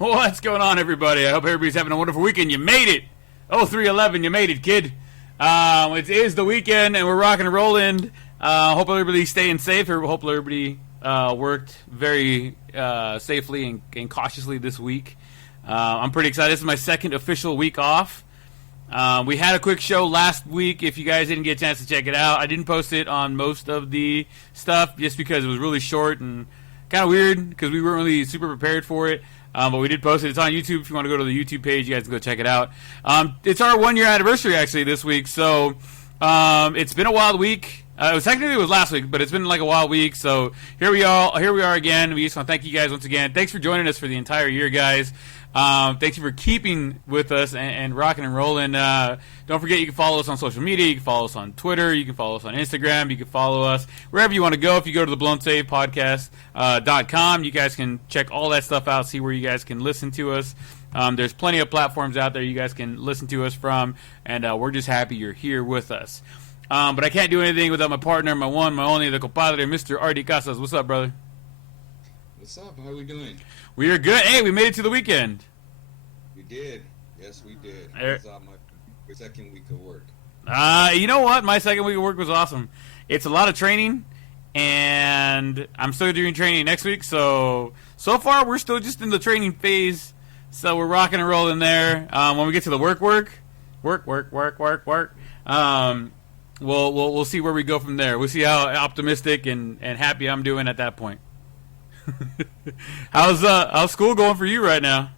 What's going on, everybody? I hope everybody's having a wonderful weekend. You made it. Oh, 311, you made it, kid. It is the weekend, and we're rocking and rolling. Hope everybody's staying safe. Hope everybody worked very safely and cautiously this week. I'm pretty excited. This is my second official week off. We had a quick show last week. If you guys didn't get a chance to check it out, I didn't post it on most of the stuff just because it was really short and kind of weird because we weren't really super prepared for it. But we did post it. It's on YouTube. If you want to go to the YouTube page, you guys can go check it out. It's our 1 year anniversary actually this week, so it's been a wild week. Technically it was last week, but it's been like a wild week. So here we are again. We just want to thank you guys once again. Thanks for joining us for the entire year, guys. Thank you for keeping with us and rocking and rolling. Don't forget, you can follow us on social media. You can follow us on Twitter. You can follow us on Instagram. You can follow us wherever you want to go. If you go to the BlownSavePodcast.com, you guys can check all that stuff out, see where you guys can listen to us. There's plenty of platforms out there you guys can listen to us from, and we're just happy you're here with us. But I can't do anything without my partner, my one, my only, the compadre, Mr. Artie Casas. What's up, brother? What's up? How are we doing? We are good. Hey, we made it to the weekend. We did. Yes, we did. It was my second week of work. You know what? My second week of work was awesome. It's a lot of training, and I'm still doing training next week. So far, we're still just in the training phase. So we're rocking and rolling there. When we get to the work, we'll see where we go from there. We'll see how optimistic and happy I'm doing at that point. How's school going for you right now?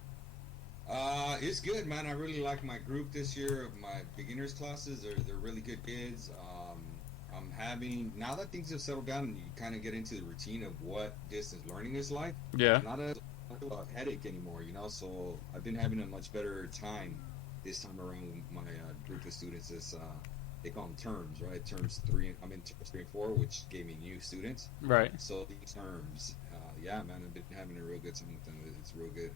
It's good, man. I really like my group this year. My beginners classes, they're really good kids. I'm having, now that things have settled down and you kind of get into the routine of what distance learning is like. Yeah. Not a headache anymore, you know. So I've been having a much better time this time around with my group of students. They call them terms, right? Terms 3. I'm in terms 3 and 4, which gave me new students. Right. So these terms, yeah, man, I've been having a real good time with them. It's real good.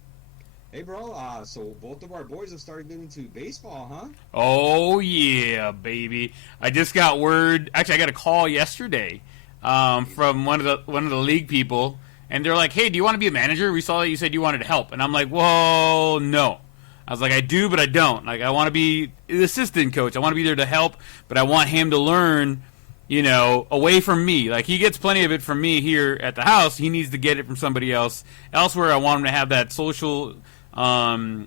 Hey, bro, so both of our boys have started getting into baseball, huh? Oh, yeah, baby. I just got word. Actually, I got a call yesterday from one of the league people, and they're like, hey, do you want to be a manager? We saw that you said you wanted to help. And I'm like, whoa, no. I was like, I do, but I don't. Like, I want to be the assistant coach. I want to be there to help, but I want him to learn, you know, away from me. Like, he gets plenty of it from me here at the house. He needs to get it from somebody else. Elsewhere, I want him to have that social, kind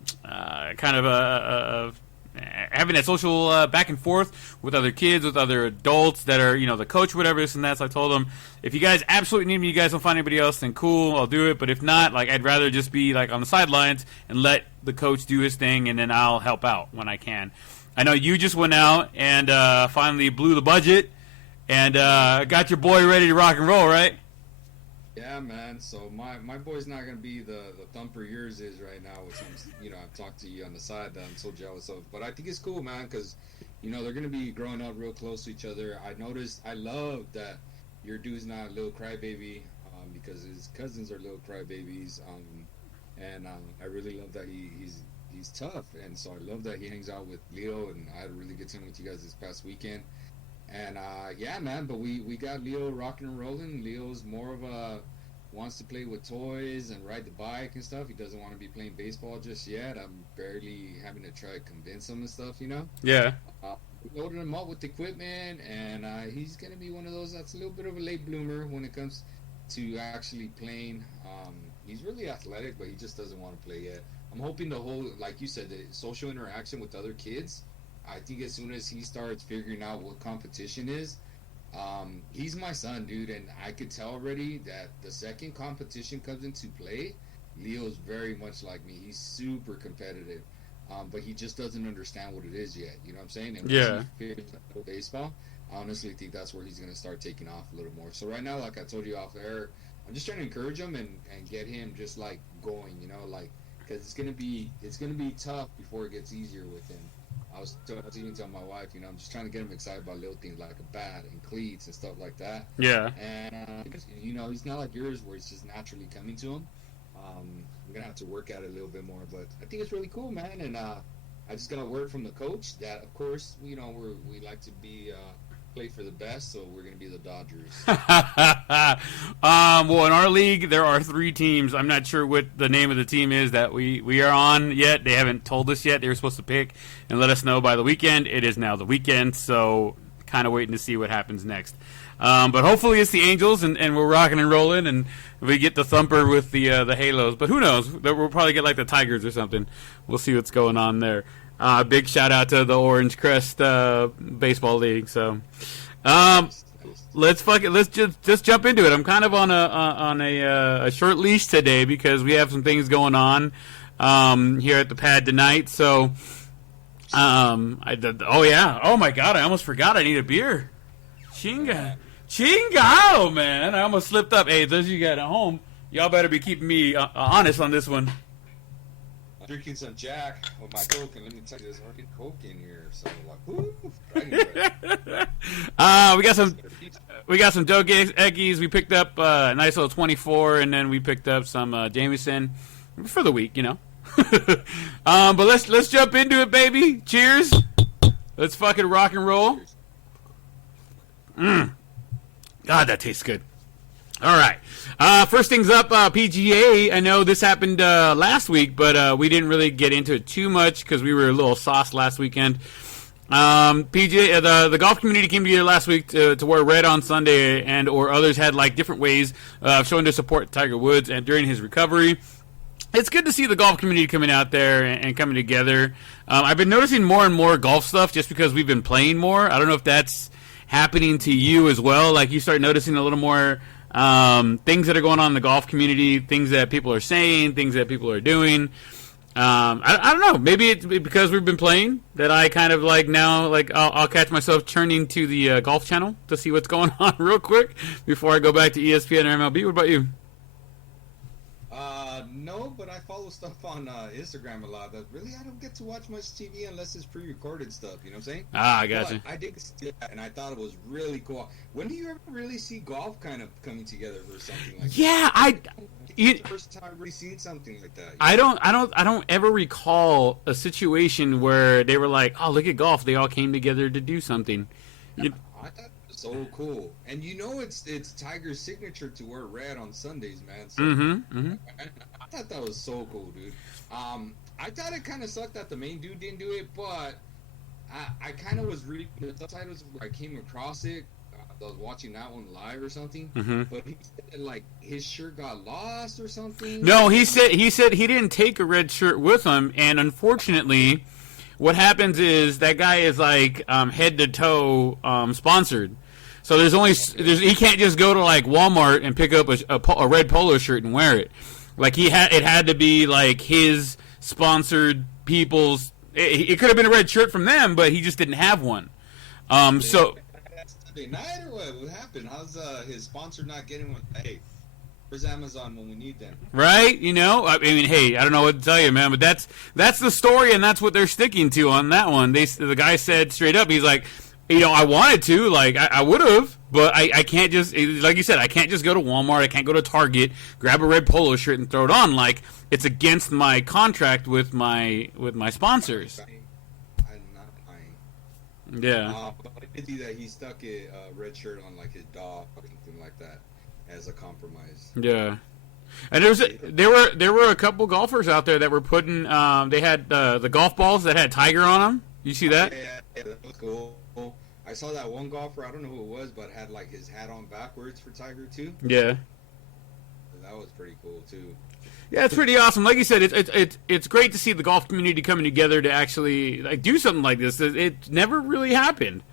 of having that social back and forth with other kids, with other adults that are, you know, the coach, whatever, this and that. So I told him, if you guys absolutely need me, you guys don't find anybody else, then cool, I'll do it. But if not, like, I'd rather just be, like, on the sidelines and let the coach do his thing, and then I'll help out when I can. I know you just went out and finally blew the budget and got your boy ready to rock and roll, right? Yeah, man. So my boy's not gonna be the thumper yours is right now, which I'm, you know, I've talked to you on the side that I'm so jealous of. But I think it's cool, man, because, you know, they're gonna be growing up real close to each other. I love that your dude's not a little crybaby, because his cousins are little crybabies, and I really love that he's tough, and so I love that he hangs out with Leo, and I had a really good time with you guys this past weekend. And yeah, man, but we got Leo rocking and rolling. Leo's more of a wants to play with toys and ride the bike and stuff. He doesn't want to be playing baseball just yet. I'm barely having to try to convince him and stuff, you know. Yeah. We loaded him up with equipment, and he's gonna be one of those that's a little bit of a late bloomer when it comes to actually playing. He's really athletic, but he just doesn't want to play yet. I'm hoping the whole, like you said, the social interaction with other kids. I think as soon as he starts figuring out what competition is, he's my son, dude, and I could tell already that the second competition comes into play, Leo's very much like me. He's super competitive, but he just doesn't understand what it is yet. You know what I'm saying? And yeah. He figures out baseball, I honestly think that's where he's going to start taking off a little more. So right now, like I told you off air, I'm just trying to encourage him and get him just like going, you know, like, because it's gonna be tough before it gets easier with him. I was even telling my wife, you know, I'm just trying to get him excited about little things like a bat and cleats and stuff like that. Yeah. And you know, he's not like yours where it's just naturally coming to him. I'm gonna have to work at it a little bit more, but I think it's really cool, man. And I just got a word from the coach that, of course, you know, we like to be play for the best, so we're going to be the Dodgers. Well, in our league, there are 3 teams. I'm not sure what the name of the team is that we are on yet. They haven't told us yet. They were supposed to pick and let us know by the weekend. It is now the weekend, so kind of waiting to see what happens next. But hopefully it's the Angels, and we're rocking and rolling, and we get the thumper with the Halos. But who knows? We'll probably get like the Tigers or something. We'll see what's going on there. Big shout out to the Orange Crest baseball league. So let's just jump into it. I'm kind of on a short leash today because we have some things going on here at the pad tonight. So oh my God, I almost forgot I need a beer. Chingao, man. I almost slipped up. Hey, those of you guys at home, y'all better be keeping me honest on this one. I'm drinking some Jack with my Coke, and let me tell you, there's already Coke in here. So, we got some Doug Eggies. We picked up a nice little 24, and then we picked up some Jameson for the week, but let's jump into it, baby. Cheers. Let's fucking rock and roll. God, that tastes good. All right. First things up, PGA. I know this happened last week, but we didn't really get into it too much because we were a little sauced last weekend. PGA, the golf community came together last week to wear red on Sunday, and or others had like different ways of showing their support to Tiger Woods and during his recovery. It's good to see the golf community coming out there and coming together. I've been noticing more and more golf stuff just because we've been playing more. I don't know if that's happening to you as well. Like you start noticing a little more things that are going on in the golf community, things that people are saying, things that people are doing. I don't know. Maybe it's because we've been playing that I kind of like now, like I'll catch myself turning to the golf channel to see what's going on real quick before I go back to ESPN or MLB. What about you? No, but I follow stuff on Instagram a lot. That really I don't get to watch much TV unless it's pre-recorded stuff. You know what I'm saying? I gotcha. But I did see that, and I thought it was really cool. When do you ever really see golf kind of coming together for something like that? It's the first time I've really seen something like that. I don't ever recall a situation where they were like, oh, look at golf. They all came together to do something. I thought it was so cool. And it's Tiger's signature to wear red on Sundays, man. So I thought that was so cool, dude. I thought it kind of sucked that the main dude didn't do it, but I kind of was reading the subtitles where I came across it. I was watching that one live or something, but he said like his shirt got lost or something. No, he said he didn't take a red shirt with him, and unfortunately, what happens is that guy is like head to toe sponsored. So he can't just go to like Walmart and pick up a red polo shirt and wear it. Like it had to be like his sponsored people's. It could have been a red shirt from them, but he just didn't have one. So. Sunday night or what happened? How's his sponsor not getting one? Hey, where's Amazon when we need them? Right? I mean, hey, I don't know what to tell you, man, but that's the story, and that's what they're sticking to on that one. The guy said straight up, he's like, I wanted to, like, I would have, but I can't just, like you said, I can't just go to Walmart, I can't go to Target, grab a red polo shirt and throw it on. Like, it's against my contract with my sponsors. I'm not lying. Yeah. But I did see that he stuck a red shirt on like his dog or something like that as a compromise. Yeah, and there were a couple golfers out there that were putting they had the golf balls that had Tiger on them. You see that? Yeah, that was cool. I saw that one golfer. I don't know who it was, but had like his hat on backwards for Tiger too. Yeah, that was pretty cool too. Yeah, it's pretty awesome. Like you said, it's great to see the golf community coming together to actually like do something like this. It never really happened.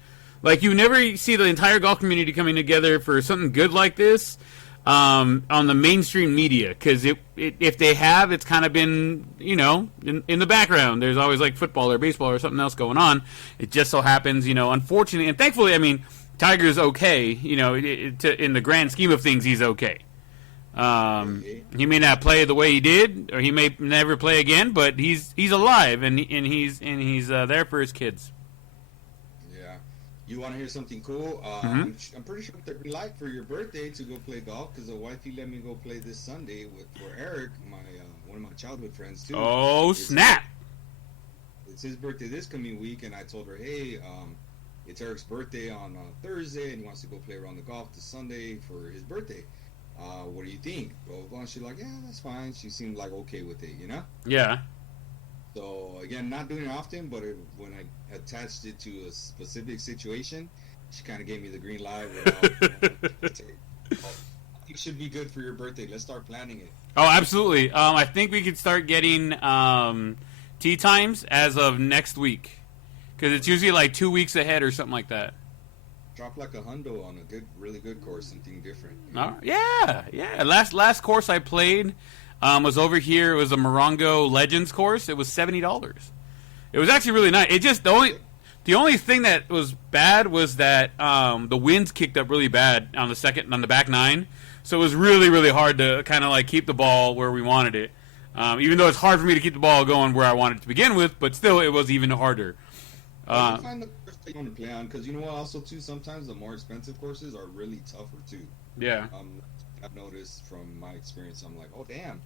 Like you never see the entire golf community coming together for something good like this on the mainstream media. Because if they have, it's kind of been in the background. There's always like football or baseball or something else going on. It just so happens, unfortunately and thankfully, I mean, Tiger's okay. In the grand scheme of things, he's okay. He may not play the way he did, or he may never play again, but he's alive and he's there for his kids. Yeah, you want to hear something cool? I'm pretty sure they'd be like for your birthday to go play golf because the wifey let me go play this Sunday for Eric, one of my childhood friends too. Oh snap! It's his birthday this coming week, and I told her, hey, it's Eric's birthday on Thursday, and he wants to go play around the golf this Sunday for his birthday. What do you think? Blah, blah, blah. She's like, yeah, that's fine. She seemed like okay with it, you know? Yeah. So, again, not doing it often, but when I attached it to a specific situation, she kind of gave me the green light. It should be good for your birthday. Let's start planning it. Oh, absolutely. I think we could start getting tee times as of next week, because it's usually like 2 weeks ahead or something like that. Drop like $100 on a really good course, something different. You know? Yeah. Last course I played was over here. It was a Morongo Legends course. It was $70. It was actually really nice. It just the only thing that was bad was that the winds kicked up really bad on the back nine. So it was really, really hard to kind of like keep the ball where we wanted it. Even though it's hard for me to keep the ball going where I wanted it to begin with, but still it was even harder. I find the course that you want to play on, because you know what? Also, too, sometimes the more expensive courses are really tougher too. Yeah. I've noticed from my experience. I'm like, oh damn,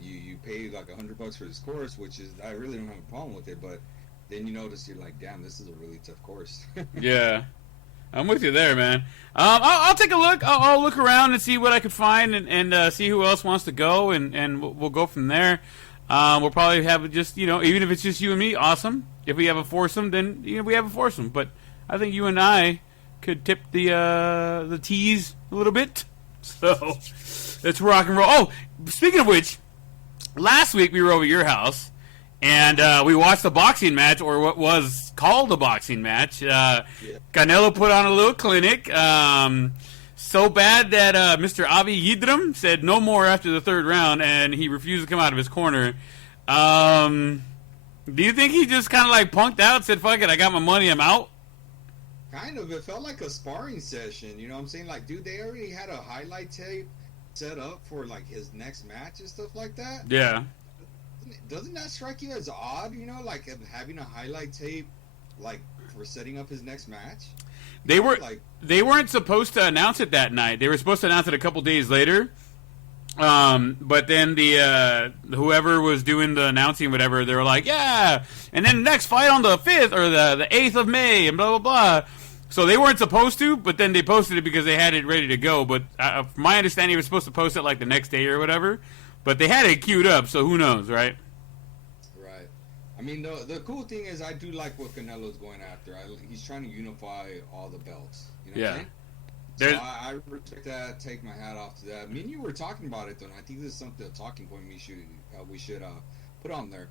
you pay like $100 for this course, which is I really don't have a problem with it, but then you notice you're like, damn, this is a really tough course. Yeah. I'm with you there, man. I'll take a look. I'll look around and see what I can find and see who else wants to go, and we'll go from there. We'll probably have just, even if it's just you and me, awesome. If we have a foursome, then we have a foursome. But I think you and I could tip the tees a little bit. So let's rock and roll. Oh, speaking of which, last week we were over at your house, and we watched the boxing match, or what was called a boxing match. Canelo put on a little clinic. So bad that Mr. Avi Yildirim said no more after the third round, and he refused to come out of his corner. Do you think he just kind of like punked out, said, fuck it, I got my money, I'm out? Kind of. It felt like a sparring session. You know what I'm saying? Like, dude, they already had a highlight tape set up for, like, his next match and stuff like that. Yeah. Doesn't that strike you as odd, like having a highlight tape, like, for setting up his next match? They weren't supposed to announce it that night. They were supposed to announce it a couple days later. But then the whoever was doing the announcing, whatever, they were like, yeah, and then the next fight on the 5th or the 8th of May, and blah, blah, blah. So they weren't supposed to, but then they posted it because they had it ready to go. But from my understanding, they were supposed to post it like the next day or whatever. But they had it queued up, so who knows, right? Right. I mean, the cool thing is I do like what Canelo's going after. He's trying to unify all the belts. You know what I'm saying? So I respect that. Take my hat off to that. Me and you were talking about it, though. And I think this is something, a talking point we should put on there.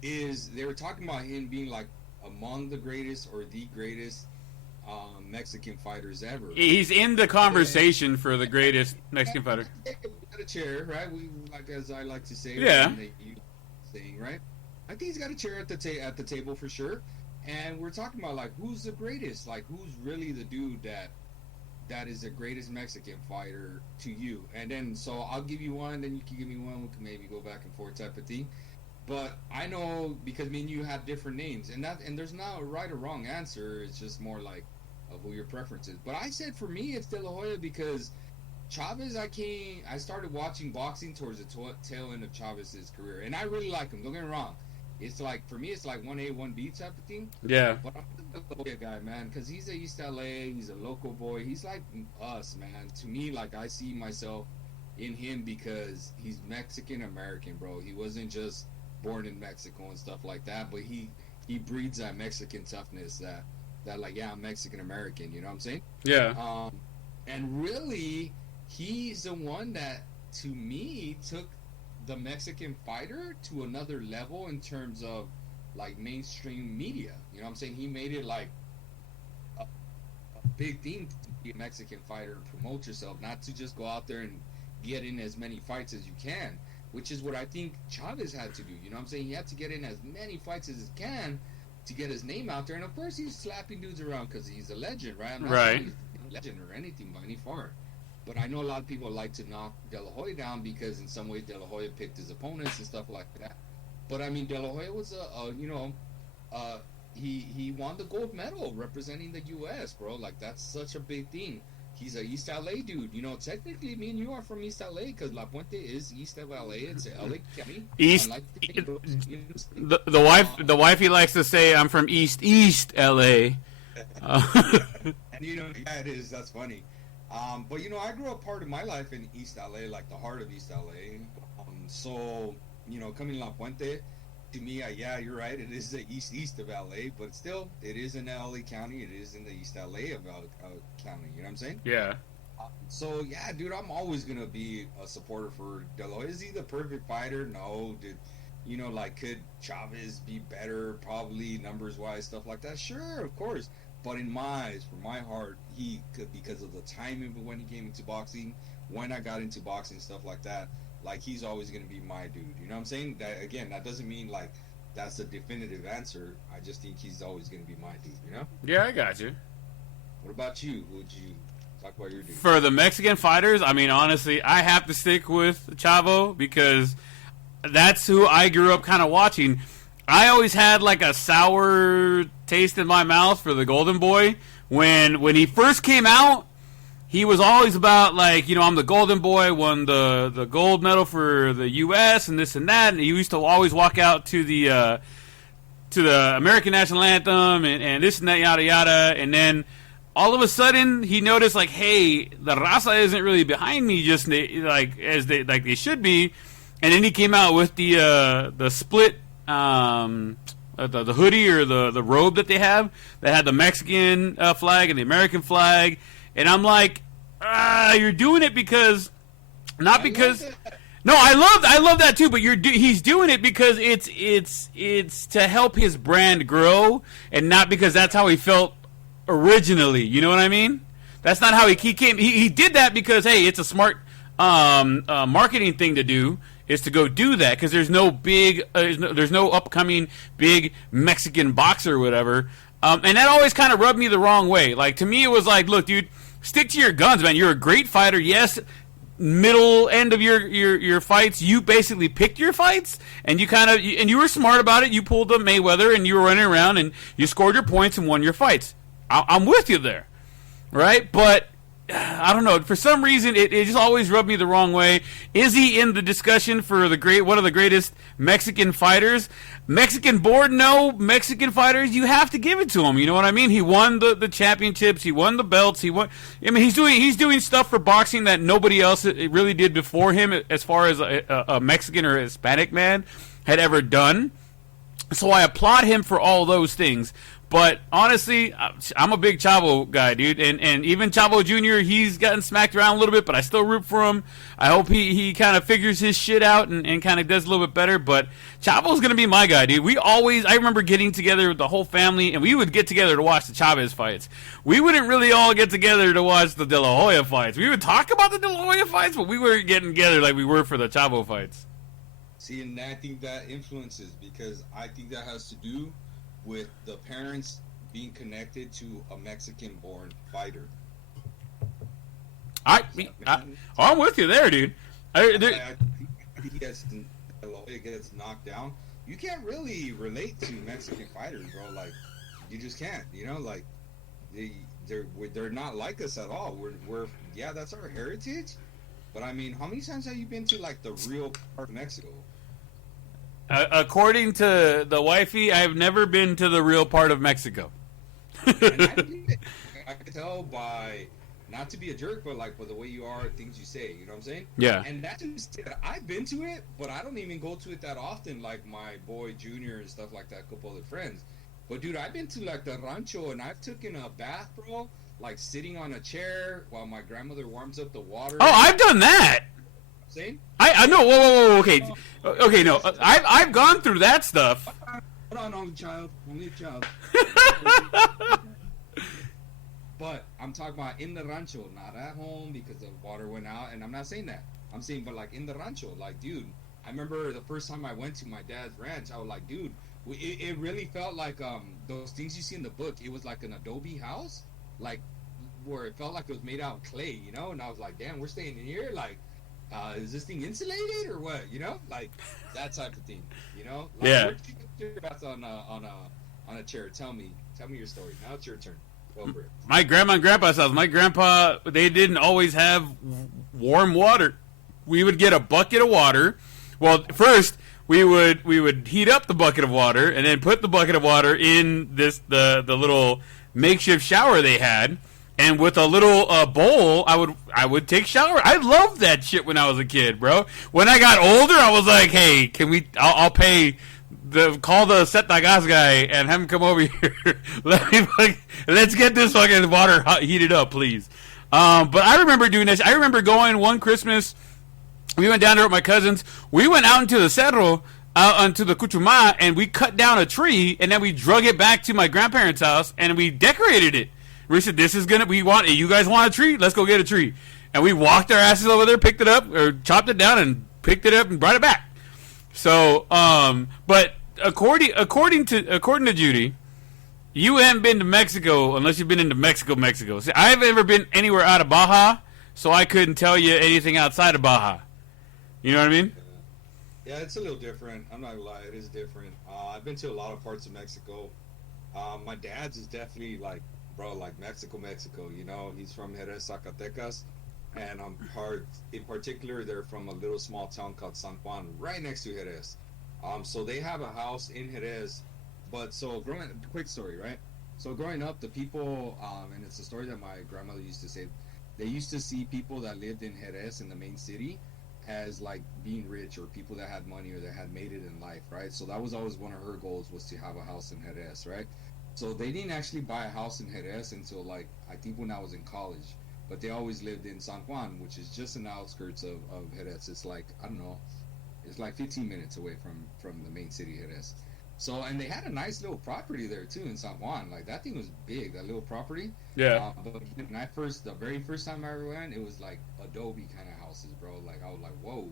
Is they were talking about him being like among the greatest or the greatest Mexican fighters ever. He's in the conversation for the greatest Mexican fighter. Got a chair, right? We like, as I like to say, yeah. Saying, right? I think he's got a chair at the table for sure. And we're talking about like who's the greatest, like who's really the dude that is the greatest Mexican fighter to you. And then so I'll give you one, then you can give me one. We can maybe go back and forth type of thing. But I know because me and you have different names, and there's not a right or wrong answer. It's just more like of who your preference is. But I said for me it's De La Hoya because Chavez, I started watching boxing towards the tail end of Chavez's career, and I really like him. Don't get me wrong. It's like, for me, it's like 1A, 1B type of thing. Yeah. But I'm the De La Hoya guy, man, because he's a East LA, he's a local boy. He's like us, man. To me, like, I see myself in him because he's Mexican-American, bro. He wasn't just born in Mexico and stuff like that, but he breeds that Mexican toughness that like, yeah, I'm Mexican-American, you know what I'm saying? Yeah. And really, he's the one that, to me, took the Mexican fighter to another level in terms of like mainstream media. You know what I'm saying? He made it like a big thing to be a Mexican fighter and promote yourself, not to just go out there and get in as many fights as you can, which is what I think Chavez had to do. You know what I'm saying? He had to get in as many fights as he can to get his name out there. And of course he's slapping dudes around because he's a legend, right? I'm not saying he's a legend or anything by any far. But I know a lot of people like to knock De La Hoya down because in some way De La Hoya picked his opponents and stuff like that. But I mean, De La Hoya was he won the gold medal representing the U.S., bro. Like, that's such a big thing. He's a East LA dude. You know, technically, me and you are from East LA because La Puente is east of LA. It's LA County. East. The wife he likes to say, I'm from East LA. And yeah, it is. That's funny. But I grew up part of my life in East LA, like the heart of East LA. So coming La Puente, to me, yeah, you're right. It is the east of LA, but still, it is in LA County. It is in the East LA of County. You know what I'm saying? Yeah. So yeah, dude, I'm always gonna be a supporter for De La Hoya. Is he the perfect fighter? No, dude. Could Chavez be better? Probably numbers wise, stuff like that. Sure, of course. But in my eyes, for my heart, he could, because of the timing of when he came into boxing, when I got into boxing, stuff like that. Like, he's always gonna be my dude. You know what I'm saying? That again, that doesn't mean like that's a definitive answer. I just think he's always gonna be my dude. Yeah, I got you. What about you? Who would you talk about your dude? For the Mexican fighters, I mean, honestly, I have to stick with Chavo because that's who I grew up kind of watching. I always had like a sour taste in my mouth for the Golden Boy. When he first came out, he was always about like, I'm the Golden Boy, won the gold medal for the U.S. and this and that. And he used to always walk out to the American national anthem and this and that, yada yada. And then all of a sudden he noticed like, hey, the raza isn't really behind me just like as they should be. And then he came out with the split the hoodie or the robe that they have that had the Mexican flag and the American flag, and I'm like, you're doing it because not because. No, I love that too, but he's doing it because it's to help his brand grow, and not because that's how he felt originally. You know what I mean? That's not how he came. He did that because hey, it's a smart marketing thing to do. Is to go do that because there's no big, there's no upcoming big Mexican boxer or whatever, and that always kind of rubbed me the wrong way. Like to me, it was like, look, dude, stick to your guns, man. You're a great fighter. Yes, middle end of your fights, you basically picked your fights, and you were smart about it. You pulled the Mayweather, and you were running around, and you scored your points and won your fights. I'm with you there, right? But I don't know. For some reason, it just always rubbed me the wrong way. Is he in the discussion for one of the greatest Mexican fighters? Mexican born? No. Mexican fighters, you have to give it to him. You know what I mean? He won the championships. He won the belts. He's doing stuff for boxing that nobody else really did before him, as far as a Mexican or a Hispanic man had ever done. So I applaud him for all those things. But honestly, I'm a big Chavo guy, dude. And even Chavo Jr., he's gotten smacked around a little bit, but I still root for him. I hope he kind of figures his shit out and kind of does a little bit better. But Chavo's going to be my guy, dude. I remember getting together with the whole family, and we would get together to watch the Chavez fights. We wouldn't really all get together to watch the De La Hoya fights. We would talk about the De La Hoya fights, but we weren't getting together like we were for the Chavo fights. See, and I think that influences, because I think that has to do with the parents being connected to a Mexican-born fighter. I'm with you there, dude. I think he gets knocked down. You can't really relate to Mexican fighters, bro. Like, you just can't. Like they're not like us at all. We're yeah, that's our heritage. But I mean, how many times have you been to like the real part of Mexico? According to the wifey, I've never been to the real part of Mexico. And I can tell by, not to be a jerk, but like by the way you are, things you say. You know what I'm saying? Yeah. And that's just, I've been to it, but I don't even go to it that often. Like my boy Junior and stuff like that, a couple other friends. But dude, I've been to like the rancho, and I've taken a bath, bro. Like sitting on a chair while my grandmother warms up the water. Oh, I've done that. Same? I know. Whoa, okay, no. I've gone through that stuff. Hold on, only a child. But I'm talking about in the rancho, not at home because the water went out. And I'm not saying that. I'm saying, but like in the rancho, like, dude, I remember the first time I went to my dad's ranch, I was like, dude, it really felt like those things you see in the book. It was like an adobe house, like where it felt like it was made out of clay, And I was like, damn, we're staying in here, like. Is this thing insulated or what? Like that type of thing. Like, yeah. Where'd you get your bath on a chair? Tell me your story. Now it's your turn. Go for it. My grandma and grandpa's house. My grandpa, they didn't always have warm water. We would get a bucket of water. Well, first we would heat up the bucket of water and then put the bucket of water in the little makeshift shower they had, and with a little bowl, I would take shower. I loved that shit when I was a kid, bro. When I got older, I was like, hey, can we? I'll pay. Call the Set Gas guy and have him come over here. Let's get this fucking water heated up, please. But I remember doing this. I remember going one Christmas. We went down there with my cousins. We went out into the cerro, onto the Cuchuma, and we cut down a tree, and then we drug it back to my grandparents' house, and we decorated it. We said, "This is gonna. You guys want a tree? Let's go get a tree." And we walked our asses over there, picked it up, or chopped it down, and picked it up and brought it back. So, but according to Judy, you haven't been to Mexico unless you've been into Mexico. See, I haven't ever been anywhere out of Baja, so I couldn't tell you anything outside of Baja. You know what I mean? Yeah, it's a little different. I'm not gonna lie, it is different. I've been to a lot of parts of Mexico. My dad's is definitely like Mexico. You know, he's from Jerez, Zacatecas, and in particular, they're from a little small town called San Juan, right next to Jerez. So they have a house in Jerez, quick story, right? So growing up, the people, and it's a story that my grandmother used to say, they used to see people that lived in Jerez, in the main city, as like being rich or people that had money or that had made it in life, right? So that was always one of her goals, was to have a house in Jerez, right? So they didn't actually buy a house in Jerez until I think when I was in college, but they always lived in San Juan, which is just in the outskirts of Jerez. It's like, I don't know, it's like 15 minutes away from the main city, Jerez. So, and they had a nice little property there too in San Juan. Like, that thing was big, that little property. Yeah. But when the very first time I ever went, it was like adobe kind of houses, bro. Like, I was like, whoa,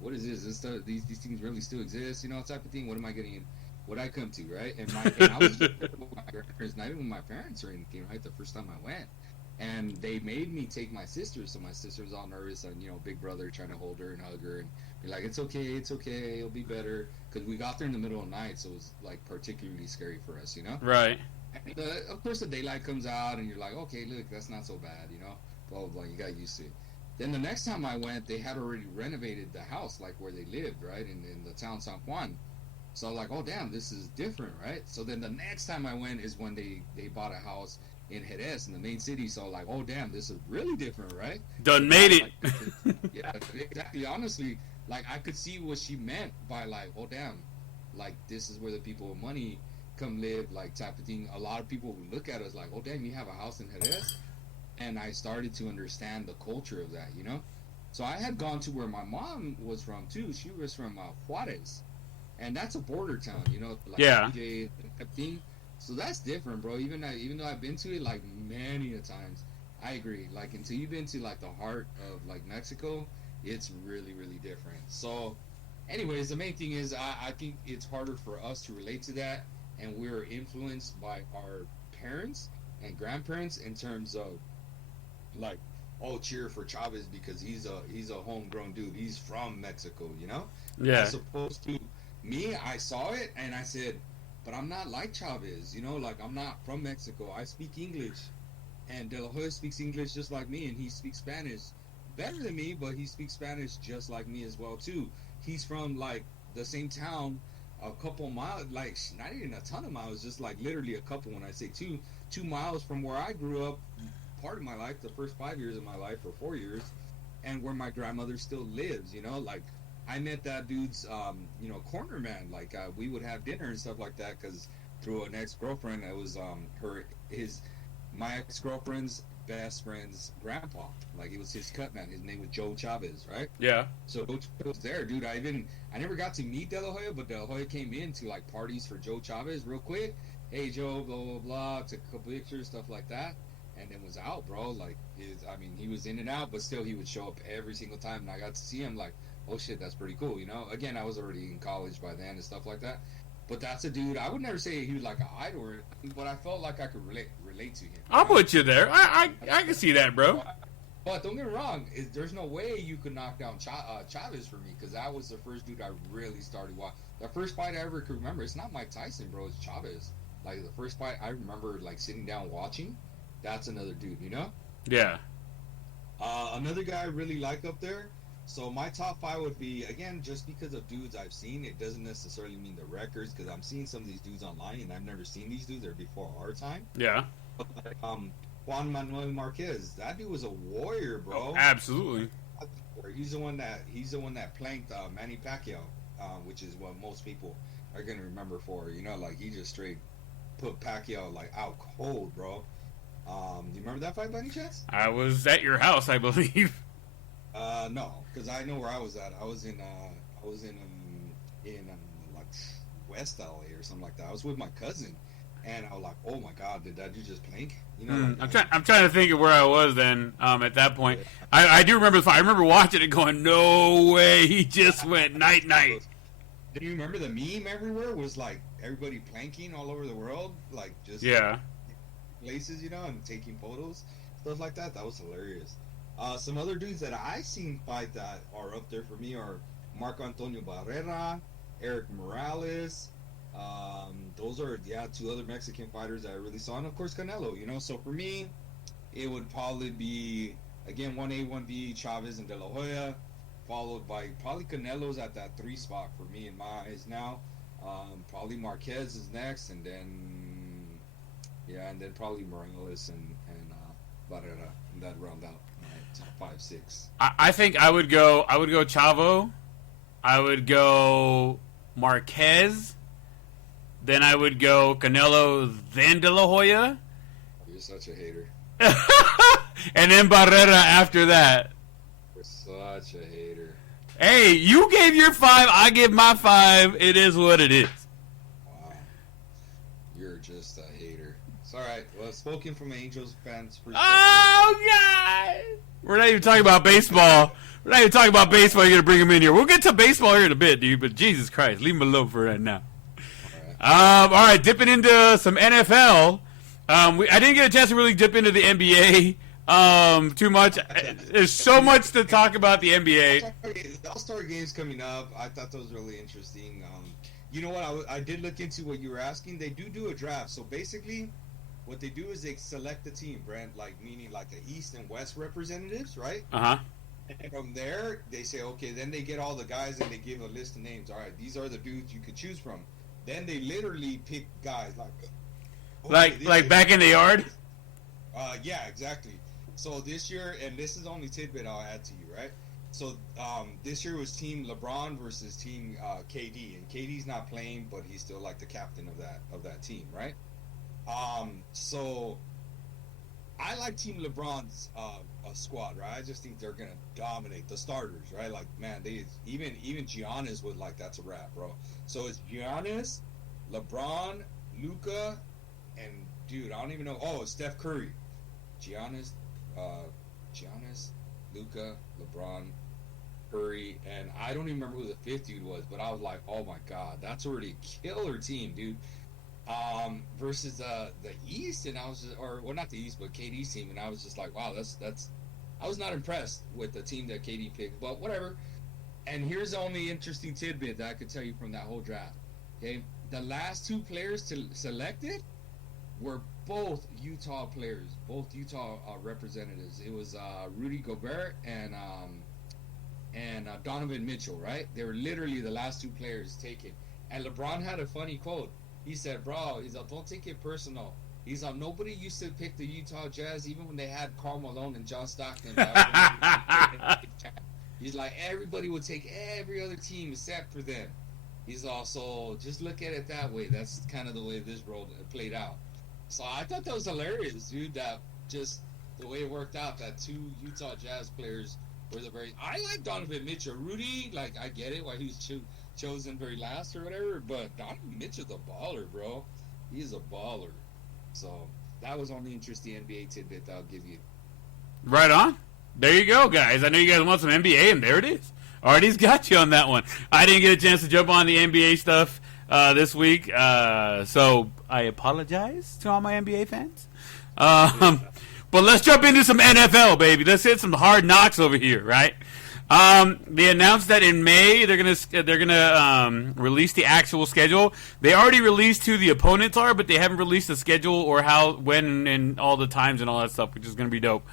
what is this? These things really still exist, you know, type of thing. What am I getting in? What I come to, right? And I was just with my grandparents, not even with my parents or anything, right? The first time I went. And they made me take my sister, so my sister was all nervous, and, you know, big brother trying to hold her and hug her and be like, it's okay, it'll be better. Because we got there in the middle of the night, so it was, like, particularly scary for us, you know? Right. And, of course, the daylight comes out, and you're like, okay, look, that's not so bad, you know? Blah, blah, blah, you got used to it. Then the next time I went, they had already renovated the house, like, where they lived, right, in the town San Juan. So, like, oh, damn, this is different, right? So then the next time I went is when they bought a house in Jerez, in the main city. So, like, oh, damn, this is really different, right? Done made it. Yeah, exactly. Honestly, like, I could see what she meant by, like, oh, damn, like, this is where the people with money come live, like, type of thing. A lot of people would look at us like, oh, damn, you have a house in Jerez? And I started to understand the culture of that, you know? So I had gone to where my mom was from, too. She was from Juarez. And that's a border town, you know? Like, yeah. thing. So that's different, bro. Even though I've been to it, like, many a times, I agree. Like, until you've been to, like, the heart of, like, Mexico, it's really, really different. So, anyways, the main thing is I think it's harder for us to relate to that, and we're influenced by our parents and grandparents in terms of, like, oh, cheer for Chavez because he's a homegrown dude. He's from Mexico, you know? Yeah. As opposed to me, I saw it, and I said, but I'm not like Chavez, you know, like, I'm not from Mexico. I speak English, and De La Hoya speaks English just like me, and he speaks Spanish better than me, but he speaks Spanish just like me as well, too. He's from, like, the same town, a couple miles, like, not even a ton of miles, just, like, literally a couple, when I say 2 miles from where I grew up, part of my life, the first 5 years of my life, or 4 years, and where my grandmother still lives, you know, like, I met that dude's, you know, corner man. Like, we would have dinner and stuff like that, because through an ex-girlfriend, it was my ex-girlfriend's best friend's grandpa. Like, it was his cut man. His name was Joe Chavez, right? Yeah. So Joe was there, dude. I never got to meet De La Hoya, but De La Hoya came in to, like, parties for Joe Chavez real quick. Hey, Joe, blah, blah, blah. Took a couple pictures, stuff like that. And then was out, bro. Like, he was in and out, but still he would show up every single time, and I got to see him, like, oh shit, that's pretty cool, you know? Again, I was already in college by then and stuff like that. But that's a dude, I would never say he was like an idol or anything, but I felt like I could relate to him. I'll put you there. I can see that, bro. But don't get me wrong, there's no way you could knock down Chavez for me, because that was the first dude I really started watching. The first fight I ever could remember, it's not Mike Tyson, bro, it's Chavez. Like, the first fight I remember, like, sitting down watching, that's another dude, you know? Yeah. Another guy I really like up there, So my top five would be, again, just because of dudes I've seen. It doesn't necessarily mean the records, because I'm seeing some of these dudes online, and I've never seen these dudes. They're before our time. Yeah. Juan Manuel Marquez. That dude was a warrior, bro. Oh, absolutely. He's the one that planked Manny Pacquiao, which is what most people are gonna remember for. You know, like he just straight put Pacquiao like out cold, bro. Do you remember that fight by any chance? I was at your house, I believe. No, because I know where I was at. I was in like West LA or something like that. I was with my cousin, and I was like, "Oh my God, did that dude just plank?" You know, I'm trying to think of where I was then. At that point, I do remember the fight. I remember watching it, going, "No way, he just went night night." Do you remember the meme everywhere was like everybody planking all over the world, like just places, you know, and taking photos, stuff like that? That was hilarious. Some other dudes that I seen fight that are up there for me are Marco Antonio Barrera, Eric Morales. Those are two other Mexican fighters that I really saw, and of course Canelo. You know, so for me, it would probably be again 1A, 1B, Chavez and De La Hoya, followed by probably Canelo's at that 3 spot for me in my eyes now. Probably Marquez is next, and then probably Morales and Barrera, and that round out my top 5, 6. I think I would go Chavo, I would go Marquez, then I would go Canelo, then De La Hoya. You're such a hater. And then Barrera after that. You're such a hater. Hey, you gave your 5, I give my 5. It is what it is. Wow. You're just a hater. It's alright. Well, spoken from an Angels fan's perspective. Oh, God! We're not even talking about baseball. We're not even talking about baseball. You're going to bring him in here. We'll get to baseball here in a bit, dude, but Jesus Christ, leave him alone for right now. All right, dipping into some NFL. I didn't get a chance to really dip into the NBA too much. There's so much to talk about the NBA. The All-Star game's coming up. I thought that was really interesting. You know what? I did look into what you were asking. They do a draft. So basically, what they do is they select the team, Brent, like meaning like the East and West representatives, right? Uh-huh. And from there, they say, okay, then they get all the guys and they give a list of names. All right, these are the dudes you could choose from. Then they literally pick guys like back in the yard. Yeah, exactly. So this year, and this is only tidbit I'll add to you, right? So this year was Team LeBron versus Team KD, and KD's not playing, but he's still like the captain of that team, right? So I like Team LeBron's squad, right? I just think they're gonna dominate the starters, right? Like, man, they even Giannis was like, that's a wrap, bro. So it's Giannis, LeBron, Luka, and dude, I don't even know. Oh, it's Steph Curry, Giannis, Luka, LeBron, Curry, and I don't even remember who the 5th dude was, but I was like, oh my God, that's already a killer team, dude. Versus the East, and I was just, not the East, but KD's team, and I was just like, wow, that's. I was not impressed with the team that KD picked, but whatever. And here's the only interesting tidbit that I could tell you from that whole draft. Okay, the last 2 players selected were both Utah players, both Utah representatives. It was Rudy Gobert and Donovan Mitchell, right? They were literally the last 2 players taken. And LeBron had a funny quote. He said, bro, don't take it personal. He's like, nobody used to pick the Utah Jazz, even when they had Karl Malone and John Stockton. He's like, everybody would take every other team except for them. He's also, just look at it that way. That's kind of the way this world played out. So I thought that was hilarious, dude, that just the way it worked out, that 2 Utah Jazz players were I like Donovan Mitchell. Rudy, like, I get it, why he was chosen very last or whatever, but Donovan Mitchell's a baller, bro. He's a baller. So that was only interesting NBA tidbit that I'll give you. Right on. There you go, guys. I know you guys want some NBA, and there it is. Artie's got you on that one. I didn't get a chance to jump on the NBA stuff this week, so I apologize to all my NBA fans. But let's jump into some NFL, baby. Let's hit some hard knocks over here, right? They announced that in May they're gonna release the actual schedule. They already released who the opponents are, but they haven't released the schedule or how, when, and all the times and all that stuff, which is gonna be dope.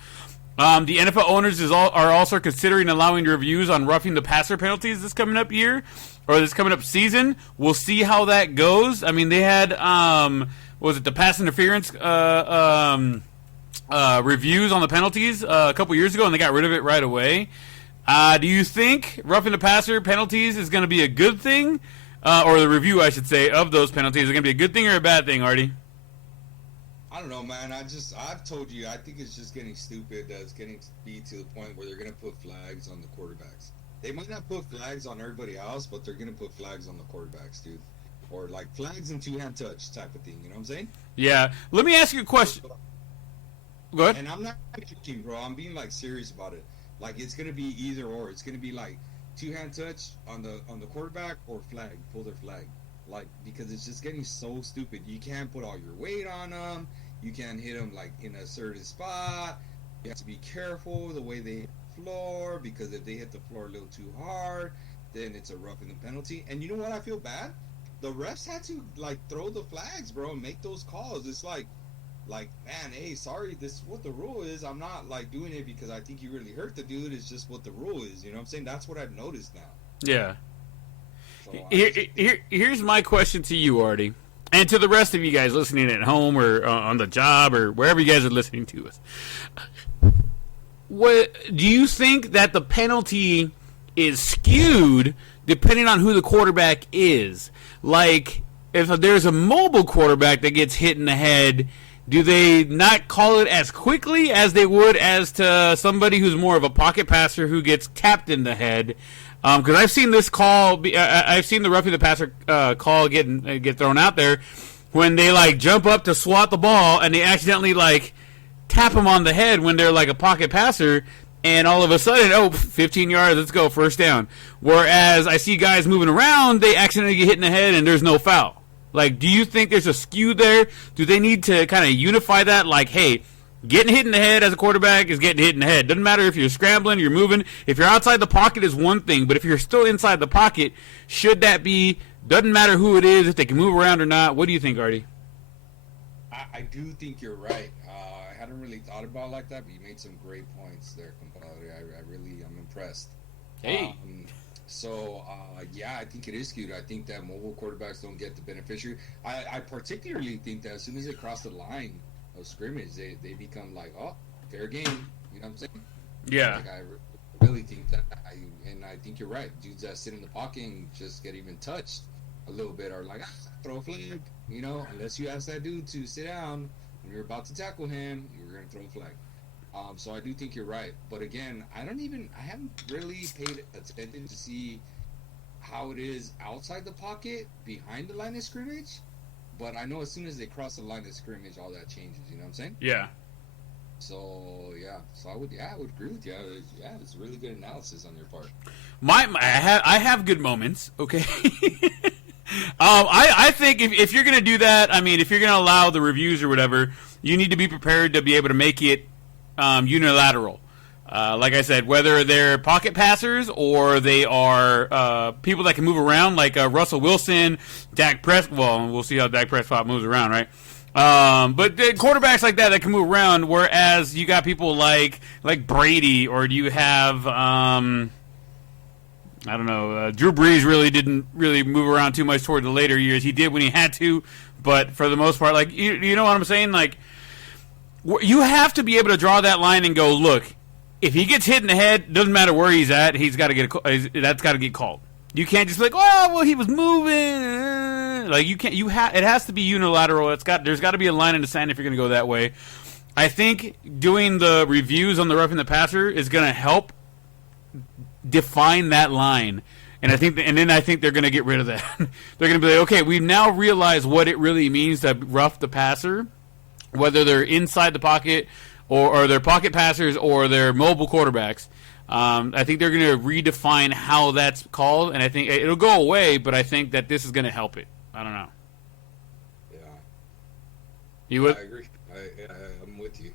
The NFL owners are also considering allowing reviews on roughing the passer penalties this coming up year, or this coming up season. We'll see how that goes. I mean, they had, was it the pass interference reviews on the penalties a couple years ago, and they got rid of it right away. Do you think roughing the passer penalties is going to be a good thing, or the review, I should say, of those penalties is going to be a good thing or a bad thing, Artie? I don't know, man. I've told you, I think it's just getting stupid. It's getting to be to the point where they're going to put flags on the quarterbacks. They might not put flags on everybody else, but they're going to put flags on the quarterbacks, dude. Or like flags and two-hand touch type of thing. You know what I'm saying? Yeah. Let me ask you a question. Go ahead. And I'm not joking, bro. I'm being like serious about it. Like it's going to be either or. It's going to be like two-hand touch on the quarterback or flag. Pull their flag. Like, because it's just getting so stupid. You can't put all your weight on them. You can't hit them like in a certain spot. You have to be careful the way they hit the floor, because if they hit the floor a little too hard, then it's a roughing the penalty. And you know what? I feel bad. The refs had to like throw the flags, bro, and make those calls. It's like, man, hey, sorry, this is what the rule is. I'm not like doing it because I think you really hurt the dude. It's just what the rule is. You know what I'm saying? That's what I've noticed now. Yeah. So, here's my question to you, Artie. And to the rest of you guys listening at home or on the job or wherever you guys are listening to us, what do you think that the penalty is skewed depending on who the quarterback is? Like, if there's a mobile quarterback that gets hit in the head, do they not call it as quickly as they would as to somebody who's more of a pocket passer who gets tapped in the head? Because I've seen this call, I've seen the roughing the passer call get thrown out there when they like jump up to swat the ball and they accidentally like tap them on the head when they're like a pocket passer, and all of a sudden, 15 yards, let's go, first down. Whereas I see guys moving around, they accidentally get hit in the head and there's no foul. Like, do you think there's a skew there? Do they need to kind of unify that? Like, hey, getting hit in the head as a quarterback is getting hit in the head. Doesn't matter if you're scrambling, you're moving. If you're outside the pocket is one thing, but if you're still inside the pocket, should that be, doesn't matter who it is, if they can move around or not. What do you think, Artie? I do think you're right. I hadn't really thought about it like that, but you made some great points there, compadre. I'm impressed. Hey. Yeah, I think it is skewed. I think that mobile quarterbacks don't get the beneficiary. I particularly think that as soon as they cross the line of scrimmage, they become like, oh, fair game. You know what I'm saying? Yeah. Like, I really think that, I think you're right. Dudes that sit in the pocket and just get even touched a little bit are like, throw a flag. You know, unless you ask that dude to sit down when you're about to tackle him, you're going to throw a flag. So I do think you're right. But again, I haven't really paid attention to see how it is outside the pocket, behind the line of scrimmage. But I know as soon as they cross the line of scrimmage, all that changes. You know what I'm saying? Yeah. So I would agree with you. Yeah, it's a really good analysis on your part. I have good moments. Okay. I think if you're gonna do that, I mean, if you're gonna allow the reviews or whatever, you need to be prepared to be able to make it unilateral. Like I said, whether they're pocket passers or they are people that can move around, like Russell Wilson, Dak Prescott. Well, we'll see how Dak Prescott moves around, right? But quarterbacks like that can move around, whereas you got people like Brady, or do you have I don't know, Drew Brees really didn't really move around too much toward the later years. He did when he had to, but for the most part, like you know what I'm saying? Like, you have to be able to draw that line and go, look, if he gets hit in the head, doesn't matter where he's at, he's got to get that's got to get called. You can't just be like, oh, well, he was moving. Like, you can't. It has to be unilateral. There's got to be a line in the sand if you're going to go that way. I think doing the reviews on the roughing the passer is going to help define that line. And then I think they're going to get rid of that. They're going to be like, okay, we now realize what it really means to rough the passer, whether they're inside the pocket or they're pocket passers or they're mobile quarterbacks. I think they're going to redefine how that's called, and I think it'll go away, but I think that this is going to help it. I don't know. Yeah. You would? I agree. I'm with you.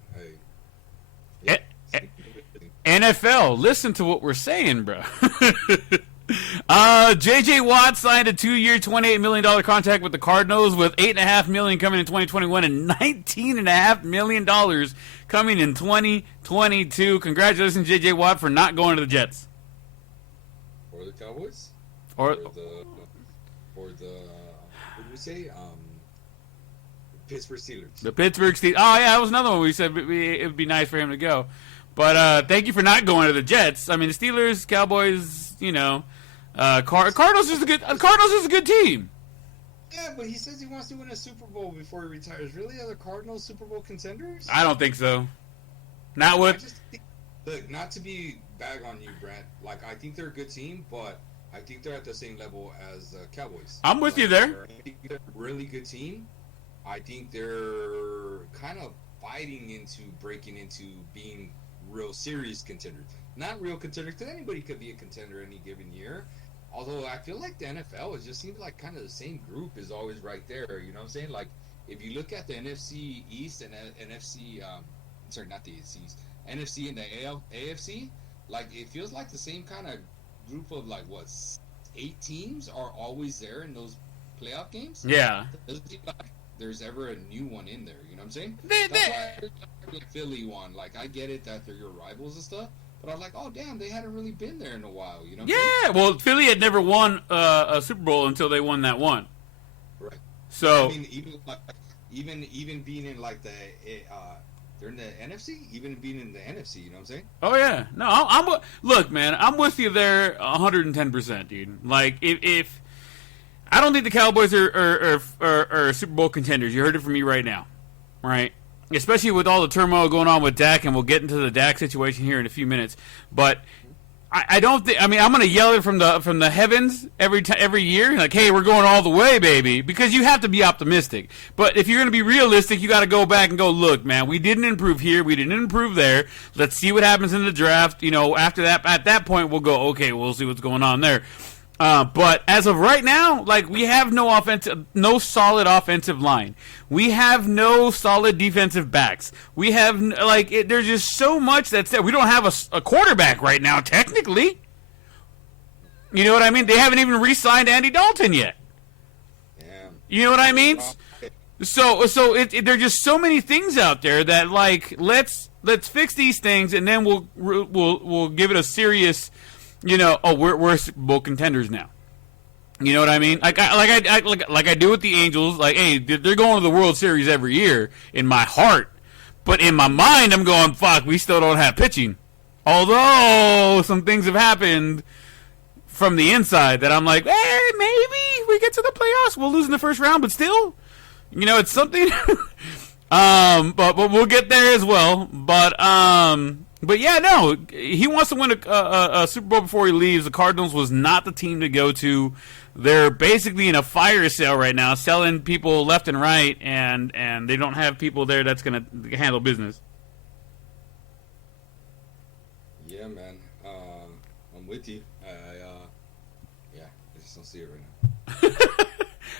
NFL, listen to what we're saying, bro. J.J. Watt signed a 2-year, $28 million contract with the Cardinals, with $8.5 million coming in 2021 and $19.5 million coming in 2022. Congratulations, J.J. Watt, for not going to the Jets. Or the Cowboys? Or the what did we say? Pittsburgh Steelers. The Pittsburgh Steelers. Oh, yeah, that was another one we said it would be nice for him to go. But thank you for not going to the Jets. I mean, the Steelers, Cowboys, Cardinals is a good team. Yeah, but he says he wants to win a Super Bowl before he retires. Really, are the Cardinals Super Bowl contenders? I don't think so. Not with. Look, not to be bag on you, Brent. Like, I think they're a good team, but I think they're at the same level as the Cowboys. I'm with you there. I think they're a really good team. I think they're kind of fighting into breaking into being real serious contenders. Not real contenders, because anybody could be a contender any given year. Although I feel like the NFL, it just seems like kind of the same group is always right there. You know what I'm saying? Like, if you look at the NFC East and NFC, not the East, NFC and the AFC, like, it feels like the same kind of group of, 8 teams are always there in those playoff games? Yeah. It doesn't seem like there's ever a new one in there, you know what I'm saying? That's why the Philly one. Like, I get it that they're your rivals and stuff, but I'm like, oh, damn, they hadn't really been there in a while, you know what I'm saying? Well, Philly had never won a Super Bowl until they won that one. Right. So, I mean, even being in, they're in the NFC, even being in the NFC, you know what I'm saying? oh, yeah. No, look, man, I'm with you there 110%, dude. Like, if I don't think the Cowboys are Super Bowl contenders. You heard it from me right now, right? Especially with all the turmoil going on with Dak, and we'll get into the Dak situation here in a few minutes. But I don't think. I mean, I'm going to yell it from the heavens every year, like, "Hey, we're going all the way, baby!" Because you have to be optimistic. But if you're going to be realistic, you got to go back and go, "Look, man, we didn't improve here, we didn't improve there. Let's see what happens in the draft." After that, at that point, we'll go, "Okay, we'll see what's going on there." But as of right now, we have no solid offensive line. We have no solid defensive backs. We have there's just so much that's there. We don't have a quarterback right now, technically. You know what I mean? They haven't even re-signed Andy Dalton yet. Yeah. You know what I mean? So there's just so many things out there that let's fix these things, and then we'll give it a serious. We're Super Bowl contenders now. You know what I mean? Like I do with the Angels. Like, hey, they're going to the World Series every year in my heart, but in my mind, I'm going, fuck, we still don't have pitching. Although some things have happened from the inside that I'm like, hey, maybe we get to the playoffs. We'll lose in the first round, but still, it's something. But we'll get there as well. But yeah, no, he wants to win a Super Bowl before he leaves. The Cardinals was not the team to go to. They're basically in a fire sale right now, selling people left and right, and they don't have people there that's going to handle business. Yeah, man. I'm with you. I just don't see it right now.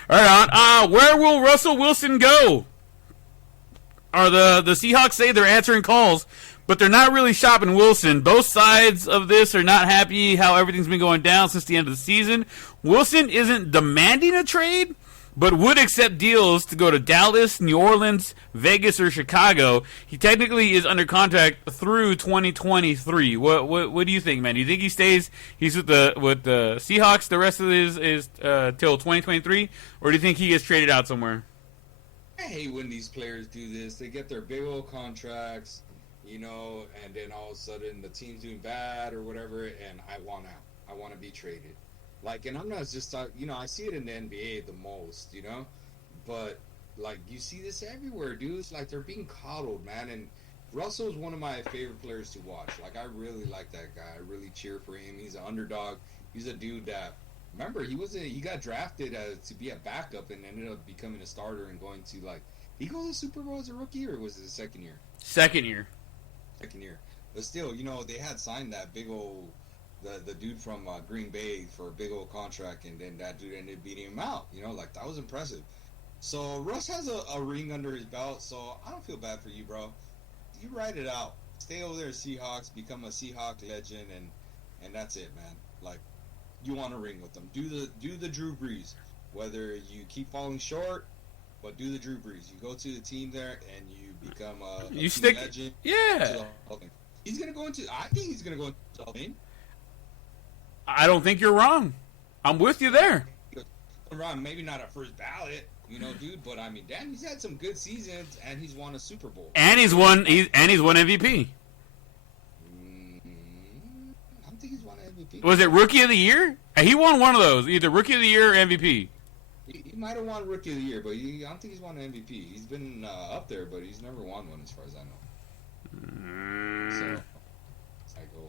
All right, on. Where will Russell Wilson go? The Seahawks say they're answering calls, but they're not really shopping Wilson. Both sides of this are not happy how everything's been going down since the end of the season. Wilson isn't demanding a trade, but would accept deals to go to Dallas, New Orleans, Vegas, or Chicago. He technically is under contract through 2023. What do you think, man? Do you think he stays? He's with the Seahawks the rest of his till 2023, or do you think he gets traded out somewhere? I hate when these players do this. They get their big old contracts, and then all of a sudden the team's doing bad or whatever, and I want out. I want to be traded. And I'm not just talking, I see it in the NBA the most, but, you see this everywhere, dude. It's like they're being coddled, man, and Russell's one of my favorite players to watch. I really like that guy. I really cheer for him. He's an underdog. He's a dude that, remember, he got drafted to be a backup and ended up becoming a starter and going to, he go to the Super Bowl as a rookie, or was it his second year? Second year. But still, they had signed that big old, the dude from Green Bay for a big old contract, and then that dude ended up beating him out. That was impressive. So Russ has a ring under his belt, so I don't feel bad for you, bro. You ride it out. Stay over there at Seahawks, become a Seahawk legend, and that's it, man. you want to ring with them. Do the Drew Brees. Whether you keep falling short, but do the Drew Brees. You go to the team there and you become a team legend. Yeah. He's gonna go into. I think he's gonna go into the Hall of Fame. I don't think you're wrong. I'm with you there. Wrong, maybe not a first ballot, dude. But I mean, damn, he's had some good seasons and he's won a Super Bowl. And he's won MVP. I don't think he's won MVP. Was it Rookie of the Year? He won one of those, either Rookie of the Year or MVP. He might have won Rookie of the Year, but I don't think he's won an MVP. He's been up there, but he's never won one as far as I know. So,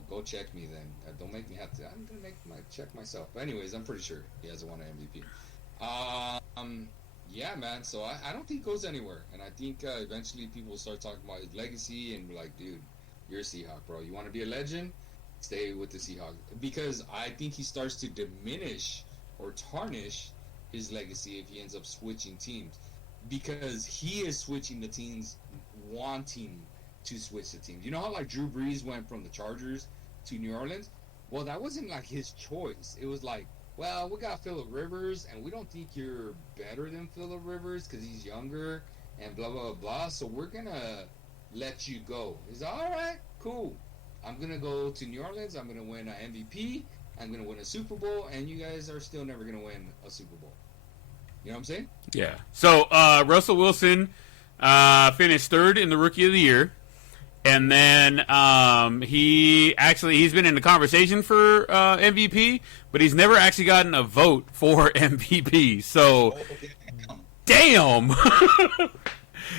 go check me then. Don't make me have to. I'm gonna check myself. But anyways, I'm pretty sure he hasn't won an MVP. Yeah, man. So I don't think it goes anywhere, and I think eventually people will start talking about his legacy and be like, dude, you're a Seahawk, bro. You want to be a legend? Stay with the Seahawks, because I think he starts to diminish or tarnish his legacy if he ends up switching teams, because he is switching the teams, wanting to switch the teams. You know how like Drew Brees went from the Chargers to New Orleans? Well, that wasn't like his choice. It was like, well, we got Phillip Rivers, and we don't think you're better than Phillip Rivers because he's younger and blah, blah, blah. So we're going to let you go. He's all right, cool. I'm going to go to New Orleans. I'm going to win an MVP. I'm going to win a Super Bowl, and you guys are still never going to win a Super Bowl. You know what I'm saying? Yeah. So Russell Wilson finished third in the Rookie of the Year. And then he's been in the conversation for MVP, but he's never actually gotten a vote for MVP. So, damn,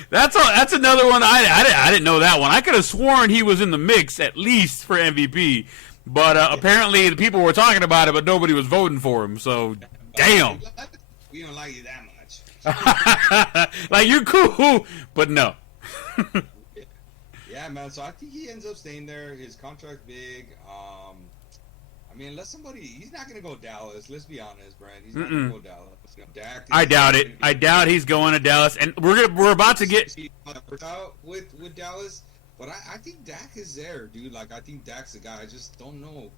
that's another one. I didn't know that one. I could have sworn he was in the mix at least for MVP, but apparently the people were talking about it, but nobody was voting for him. So, damn. We don't like you that much. Like, you're cool, but no. Yeah, man. So I think he ends up staying there. His contract's big. I mean, unless he's not going to go Dallas. Let's be honest, Brand. He's not going to go Dallas. Dak I doubt it. I doubt he's going to Dallas. And we're about to get out with Dallas. But I think Dak is there, dude. Like, I think Dak's the guy. I just don't know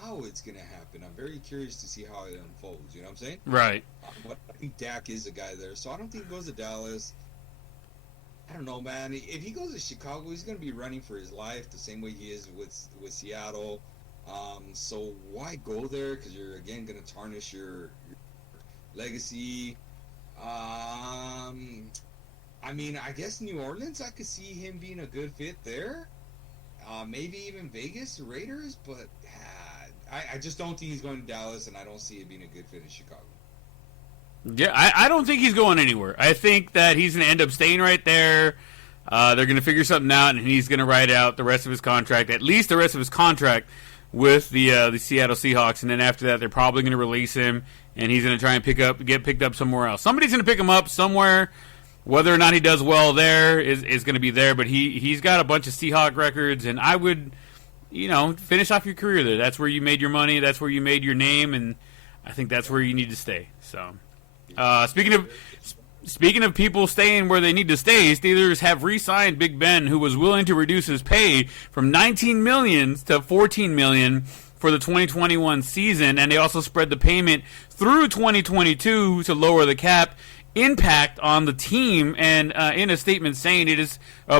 how it's going to happen. I'm very curious to see how it unfolds. You know what I'm saying? Right. But I think Dak is the guy there. So I don't think he goes to Dallas. I don't know, man. If he goes to Chicago, he's going to be running for his life the same way he is with Seattle. So why go there? Because you're, again, going to tarnish your legacy. I mean, I guess New Orleans, I could see him being a good fit there. Maybe even Vegas, Raiders. But I just don't think he's going to Dallas, and I don't see it being a good fit in Chicago. Yeah, I don't think he's going anywhere. I think that he's going to end up staying right there. They're going to figure something out, and he's going to ride out the rest of his contract, at least the rest of his contract with the Seattle Seahawks. And then after that, they're probably going to release him, and he's going to try and get picked up somewhere else. Somebody's going to pick him up somewhere. Whether or not he does well there is going to be there, but he's got a bunch of Seahawk records, and I would, finish off your career there. That's where you made your money. That's where you made your name, and I think that's where you need to stay. So. Speaking of people staying where they need to stay, Steelers have re-signed Big Ben, who was willing to reduce his pay from $19 million to $14 million for the 2021 season, and they also spread the payment through 2022 to lower the cap impact on the team. And in a statement saying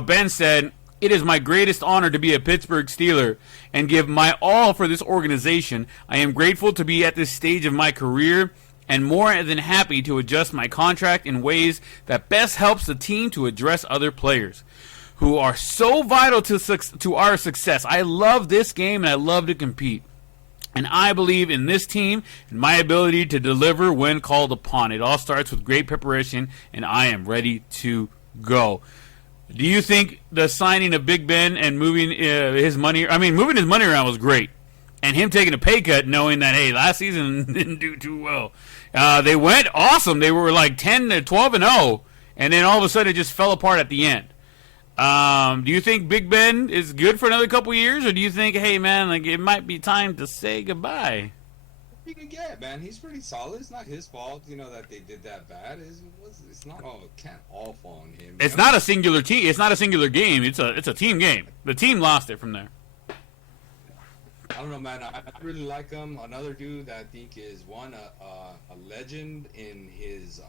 Ben said, "It is my greatest honor to be a Pittsburgh Steeler and give my all for this organization. I am grateful to be at this stage of my career and more than happy to adjust my contract in ways that best helps the team to address other players who are so vital to our success. I love this game and I love to compete. And I believe in this team and my ability to deliver when called upon. It all starts with great preparation, and I am ready to go." Do you think the signing of Big Ben and moving his money around was great? And him taking a pay cut knowing that, hey, last season didn't do too well. They went awesome. They were like 10 to 12 and 0, and then all of a sudden it just fell apart at the end. Do you think Big Ben is good for another couple years, or do you think, hey, man, like it might be time to say goodbye? You can get, man. He's pretty solid. It's not his fault, that they did that bad. It's not all. It can't all fall on him. It's not a singular team. It's not a singular game. It's a team game. The team lost it from there. I don't know, man. I really like him. Another dude that I think is a legend in his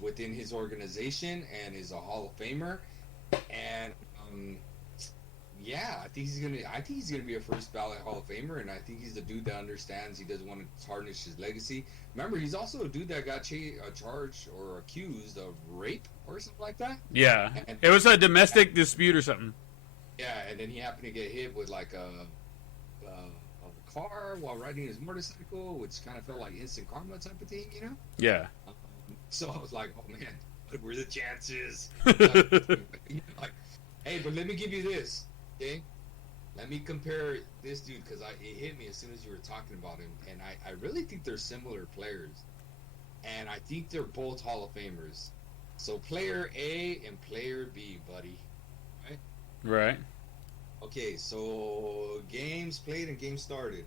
within his organization and is a Hall of Famer. And yeah, I think he's gonna be a first ballot Hall of Famer, and I think he's the dude that understands he doesn't want to tarnish his legacy. Remember, he's also a dude that got charged or accused of rape or something like that. Yeah, and, it was a domestic dispute or something. Yeah, and then he happened to get hit with like a car while riding his motorcycle, which kind of felt like instant karma type of thing, you know? Yeah. So I was like, oh man, what were the chances? Like, hey, but let me give you this, okay? Let me compare this dude, because it hit me as soon as you were talking about him, and I really think they're similar players, and I think they're both Hall of Famers. So player A and player B, buddy. Right? Right. Okay, so games played and games started.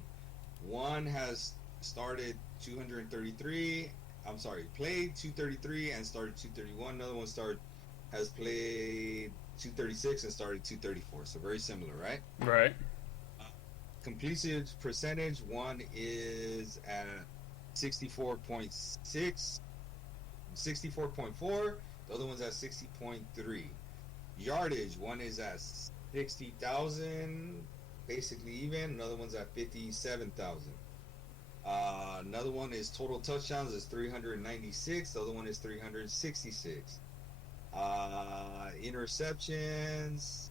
One has started 233. I'm sorry, played 233 and started 231. Another one has played 236 and started 234. So very similar, right? Right. Completion percentage, one is at 64.6, 64.4. The other one's at 60.3. Yardage, one is at 60,000, basically even. Another one's at 57,000. Another one is total touchdowns is 396. The other one is 366. Interceptions,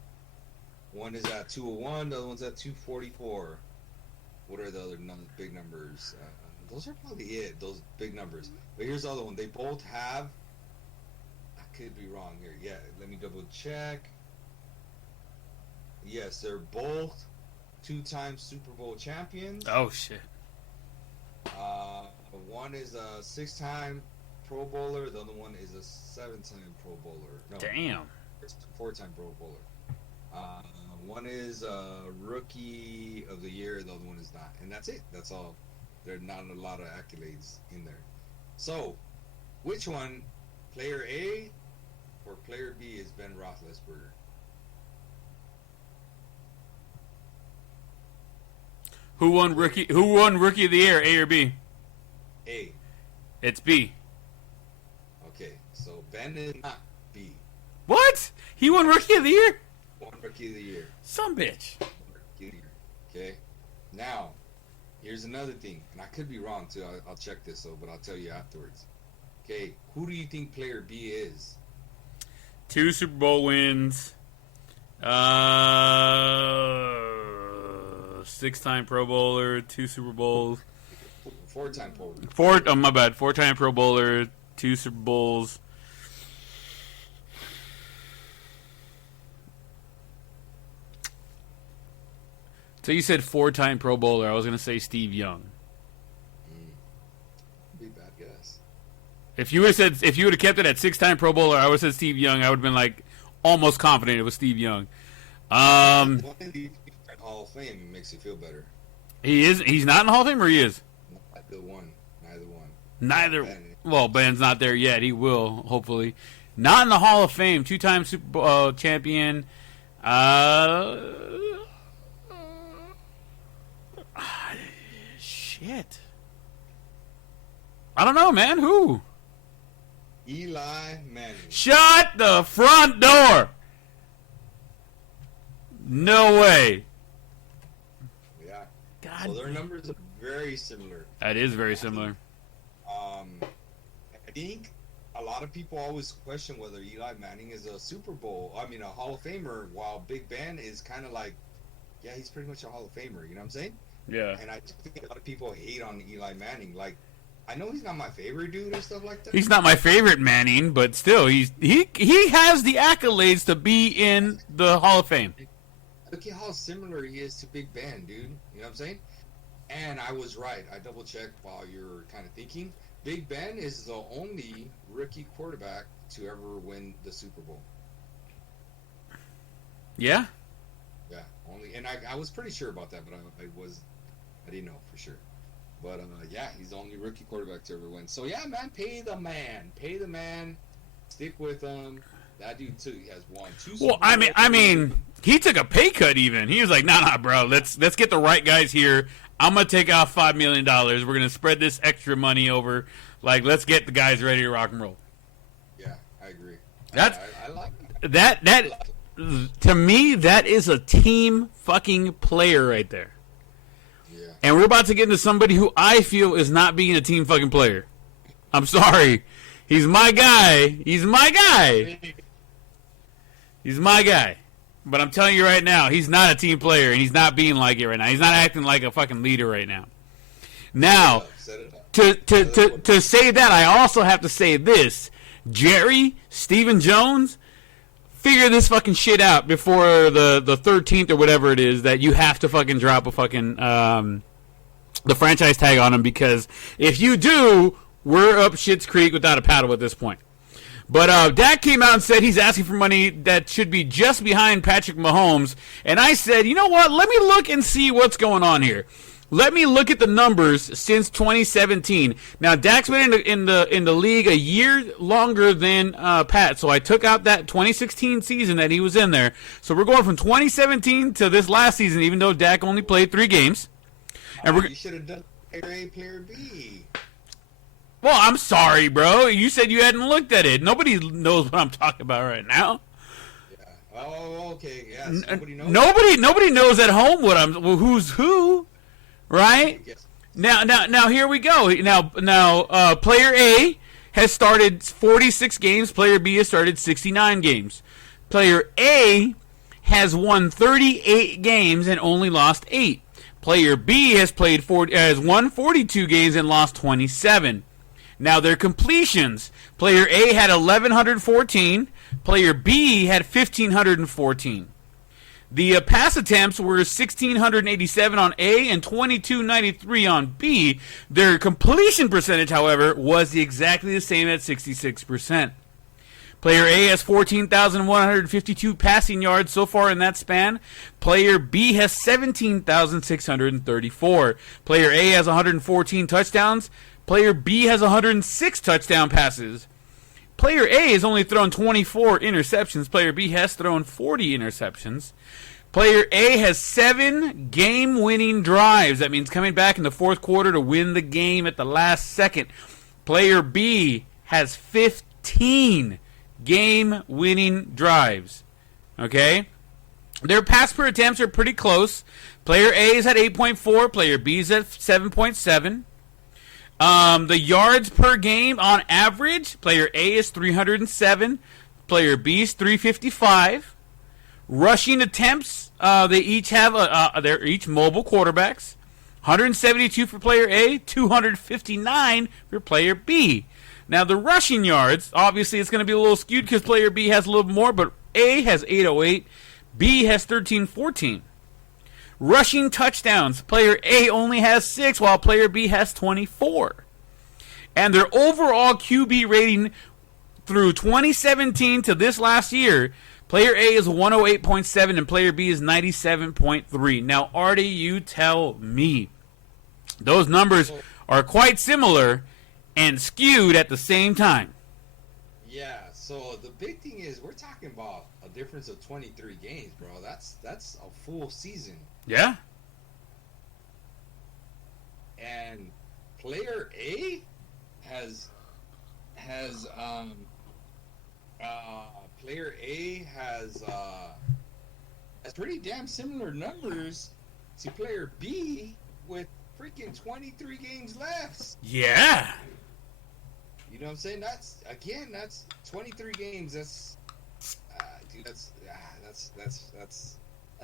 one is at 201. The other one's at 244. What are the other big numbers? Those are probably it. Those big numbers. But here's the other one. They both have. I could be wrong here. Yeah, let me double check. Yes, they're both two-time Super Bowl champions. Oh shit. One is a 6-time Pro Bowler. The other one is a 7-time Pro Bowler. No, Damn. it's a 4-time Pro Bowler. One is Rookie of the Year. The other one is not, and that's it. That's all. There's not a lot of accolades in there. So, which one, player A or player B, is Ben Roethlisberger? Who won rookie of the year, A or B? A. It's B. Okay, so Ben is not B. What? He won rookie of the year? One Rookie of the Year. Some bitch. Rookie of the Year. Okay. Now, here's another thing, and I could be wrong too. I'll check this though, but I'll tell you afterwards. Okay, who do you think player B is? 2 Super Bowl wins. 6-time Pro Bowler, 2 Super Bowls. 4-time Pro Bowler. My bad. 4-time Pro Bowler, 2 Super Bowls. So you said 4-time Pro Bowler. I was gonna say Steve Young. Be a bad guess. If you would have kept it at 6-time Pro Bowler, I would have said Steve Young. I would have been like almost confident it was Steve Young. One of these Hall of Fame makes you feel better. He's not in the Hall of Fame, or he is? Neither one. Neither. Well, Ben's not there yet. He will, hopefully. Not in the Hall of Fame. 2-time Super Bowl champion. Shit. I don't know, man. Who? Eli Manning. Shut the front door. No way. Yeah. God. So their numbers are very similar. That is very similar. I think a lot of people always question whether Eli Manning is a a Hall of Famer, while Big Ben is kind of like, yeah, he's pretty much a Hall of Famer. You know what I'm saying? Yeah. And I think a lot of people hate on Eli Manning. Like, I know he's not my favorite dude and stuff like that. He's not my favorite Manning, but still, he has the accolades to be in the Hall of Fame. Look at how similar he is to Big Ben, dude. You know what I'm saying? And I was right. I double-checked while you were kind of thinking. Big Ben is the only rookie quarterback to ever win the Super Bowl. Yeah? Yeah, only. And I was pretty sure about that, but I didn't know for sure. But, yeah, he's the only rookie quarterback to ever win. So, yeah, man, pay the man. Pay the man. Stick with him. That dude, too, he has won 2 Super Well, Bowls. I mean, He took a pay cut even. He was like, nah, bro. Let's get the right guys here. I'm going to take off $5 million. We're going to spread this extra money over. Like, let's get the guys ready to rock and roll. Yeah, I agree. That's I like that. That to me, that is a team fucking player right there. Yeah. And we're about to get into somebody who I feel is not being a team fucking player. I'm sorry. He's my guy. He's my guy. He's my guy. But I'm telling you right now, he's not a team player, and he's not being like it right now. He's not acting like a fucking leader right now. Now, to say that, I also have to say this. Jerry, Stephen Jones, figure this fucking shit out before the 13th or whatever it is that you have to fucking drop a fucking the franchise tag on him, because if you do, we're up shit's creek without a paddle at this point. But Dak came out and said he's asking for money that should be just behind Patrick Mahomes. And I said, you know what? Let me look and see what's going on here. Let me look at the numbers since 2017. Now, Dak's been in the league a year longer than Pat. So I took out that 2016 season that he was in there. So we're going from 2017 to this last season, even though Dak only played 3 games. And you should have done player A, player B. Well, I'm sorry, bro. You said you hadn't looked at it. Nobody knows what I'm talking about right now. Yeah. Oh, okay. Yes. Nobody knows at home who's who, right? Now here we go. Now, player A has started 46 games. Player B has started 69 games. Player A has won 38 games and only lost 8. Player B has won 42 games and lost 27. Now, their completions. Player A had 1,114. Player B had 1,514. The pass attempts were 1,687 on A and 2,293 on B. Their completion percentage, however, was exactly the same at 66%. Player A has 14,152 passing yards so far in that span. Player B has 17,634. Player A has 114 touchdowns. Player B has 106 touchdown passes. Player A has only thrown 24 interceptions. Player B has thrown 40 interceptions. Player A has 7 game-winning drives. That means coming back in the fourth quarter to win the game at the last second. Player B has 15 game-winning drives. Okay? Their pass per attempts are pretty close. Player A is at 8.4. Player B is at 7.7. The yards per game on average, player A is 307, player B is 355. Rushing attempts, they each have they're each mobile quarterbacks. 172 for player A, 259 for player B. Now the rushing yards, obviously it's going to be a little skewed because player B has a little more, but A has 808, B has 1314. Rushing touchdowns, player A only has 6 while player B has 24. And their overall QB rating through 2017 to this last year, player A is 108.7 and player B is 97.3. Now, Artie, you tell me. Those numbers are quite similar and skewed at the same time. Yeah, so the big thing is we're talking about a difference of 23 games, bro. That's a full season. Yeah. And player A has pretty damn similar numbers to player B with freaking 23 games left. Yeah. You know what I'm saying? That's 23 games. That's dude, that's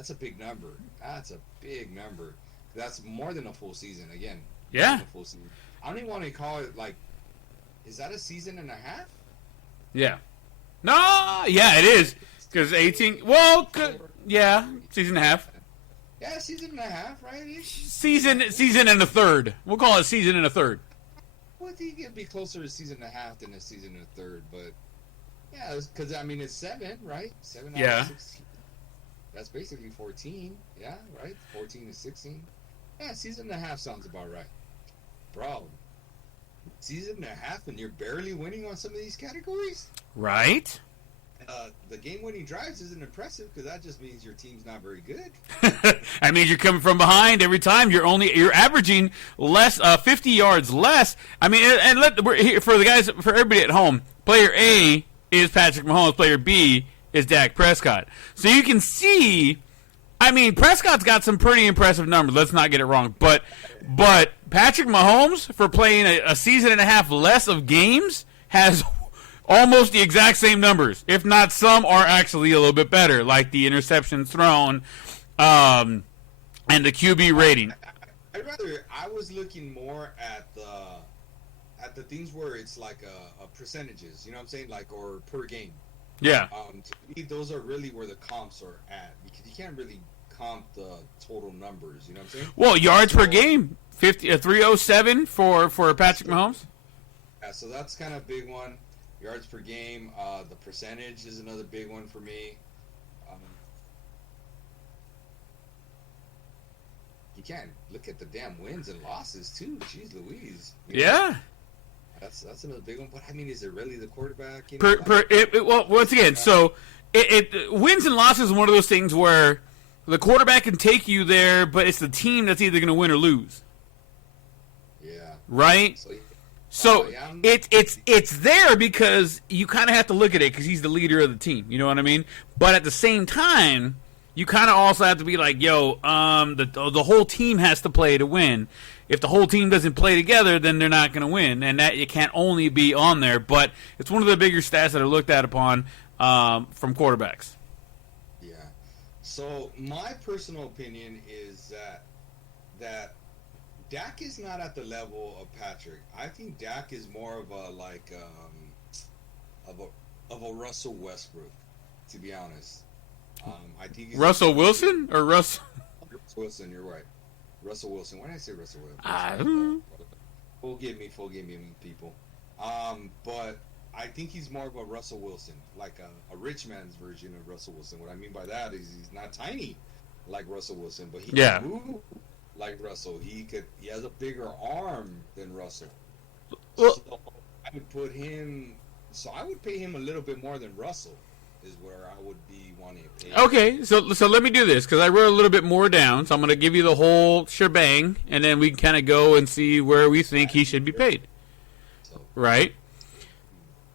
a big number. That's a big number. That's more than a full season. Again, yeah. A full season. I don't even want to call it like. Is that a season and a half? Yeah. No. Yeah, it is because 18. Well, yeah, season and a half. Yeah, season and a half, right? Season and a third. We'll call it season and a third. Well, I think it'd be closer to season and a half than a season and a third, but yeah, because I mean it's 7, right? 7 out of 16. That's basically 14. Yeah, right. 14 to 16. Yeah, season and a half sounds about right, bro. Season and a half, and you're barely winning on some of these categories. Right. the game-winning drives isn't impressive because that just means your team's not very good. I mean, you're coming from behind every time. You're averaging less, 50 yards less. I mean, we're here for the guys, for everybody at home. Player A is Patrick Mahomes. Player B is Dak Prescott. So you can see. I mean, Prescott's got some pretty impressive numbers. Let's not get it wrong, but Patrick Mahomes, for playing a season and a half less of games, has almost the exact same numbers. If not, some are actually a little bit better, like the interceptions thrown, and the QB rating. I was looking more at the things where it's like a percentages. You know what I'm saying? Like, or per game. Yeah. To me, those are really where the comps are at, because you can't really comp the total numbers. You know what I'm saying? Well, yards per game, 307 for Patrick Mahomes. Yeah, so that's kind of a big one. Yards per game. The percentage is another big one for me. You can't look at the damn wins and losses too. Jeez Louise. Yeah. That's another big one. But I mean, is it really the quarterback? You know, Well, once again, so it wins and losses is one of those things where the quarterback can take you there, but it's the team that's either going to win or lose. Yeah. Right. So it's there because you kind of have to look at it because he's the leader of the team. You know what I mean? But at the same time, you kind of also have to be like, yo, the whole team has to play to win. If the whole team doesn't play together, then they're not going to win, and that it can't only be on there. But it's one of the bigger stats that are looked at upon from quarterbacks. Yeah. So my personal opinion is that Dak is not at the level of Patrick. I think Dak is more of a Russell Westbrook, to be honest. I think he's Russell Wilson or Russell Wilson. You're right. Russell Wilson. Why did I say Russell Wilson? Forgive me, people. But I think he's more of a Russell Wilson, like a rich man's version of Russell Wilson. What I mean by that is he's not tiny like Russell Wilson, but he can move like Russell. He has a bigger arm than Russell. Well, so I would put him. So I would pay him a little bit more than Russell. Is where I would be wanting to pay. Okay, so let me do this because I wrote a little bit more down. So I'm going to give you the whole shebang, and then we can kind of go and see where we think he should be paid. Right?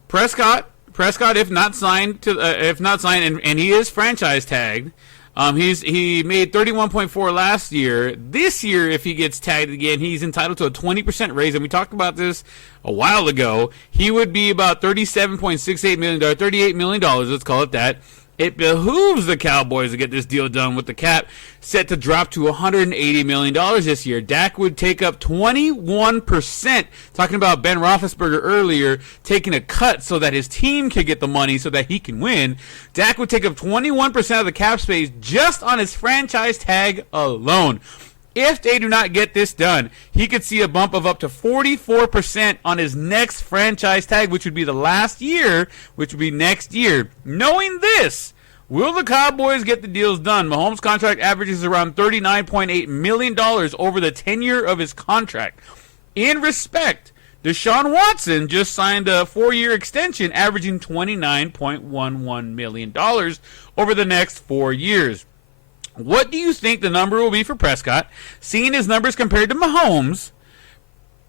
Prescott, if not signed and he is franchise tagged. He made 31.4 last year. This year, if he gets tagged again, he's entitled to a 20% raise. And we talked about this a while ago. He would be about $37.68 million, $38 million, let's call it that. It behooves the Cowboys to get this deal done with the cap set to drop to $180 million this year. Dak would take up 21%. Talking about Ben Roethlisberger earlier, taking a cut so that his team can get the money so that he can win. Dak would take up 21% of the cap space just on his franchise tag alone. If they do not get this done, he could see a bump of up to 44% on his next franchise tag, which would be the last year, which would be next year. Knowing this, will the Cowboys get the deals done? Mahomes' contract averages around $39.8 million over the tenure of his contract. In respect, Deshaun Watson just signed a 4-year extension averaging $29.11 million over the next 4 years. What do you think the number will be for Prescott? Seeing his numbers compared to Mahomes,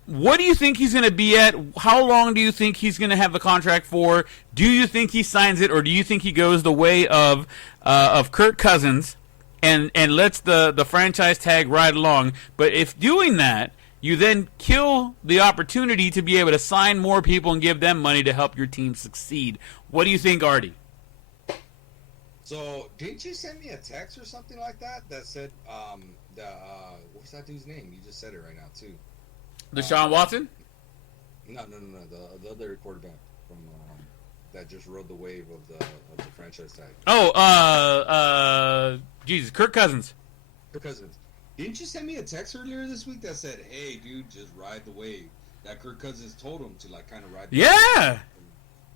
what do you think he's going to be at? How long do you think he's going to have the contract for? Do you think he signs it, or do you think he goes the way of Kirk Cousins and lets the franchise tag ride along? But if doing that, you then kill the opportunity to be able to sign more people and give them money to help your team succeed. What do you think, Artie? So, didn't you send me a text or something like that said, what's that dude's name? You just said it right now, too. Deshaun Watson? No. The other quarterback from that just rode the wave of the franchise tag. Jesus, Kirk Cousins. Kirk Cousins. Didn't you send me a text earlier this week that said, hey, dude, just ride the wave? That Kirk Cousins told him to, kind of ride the wave.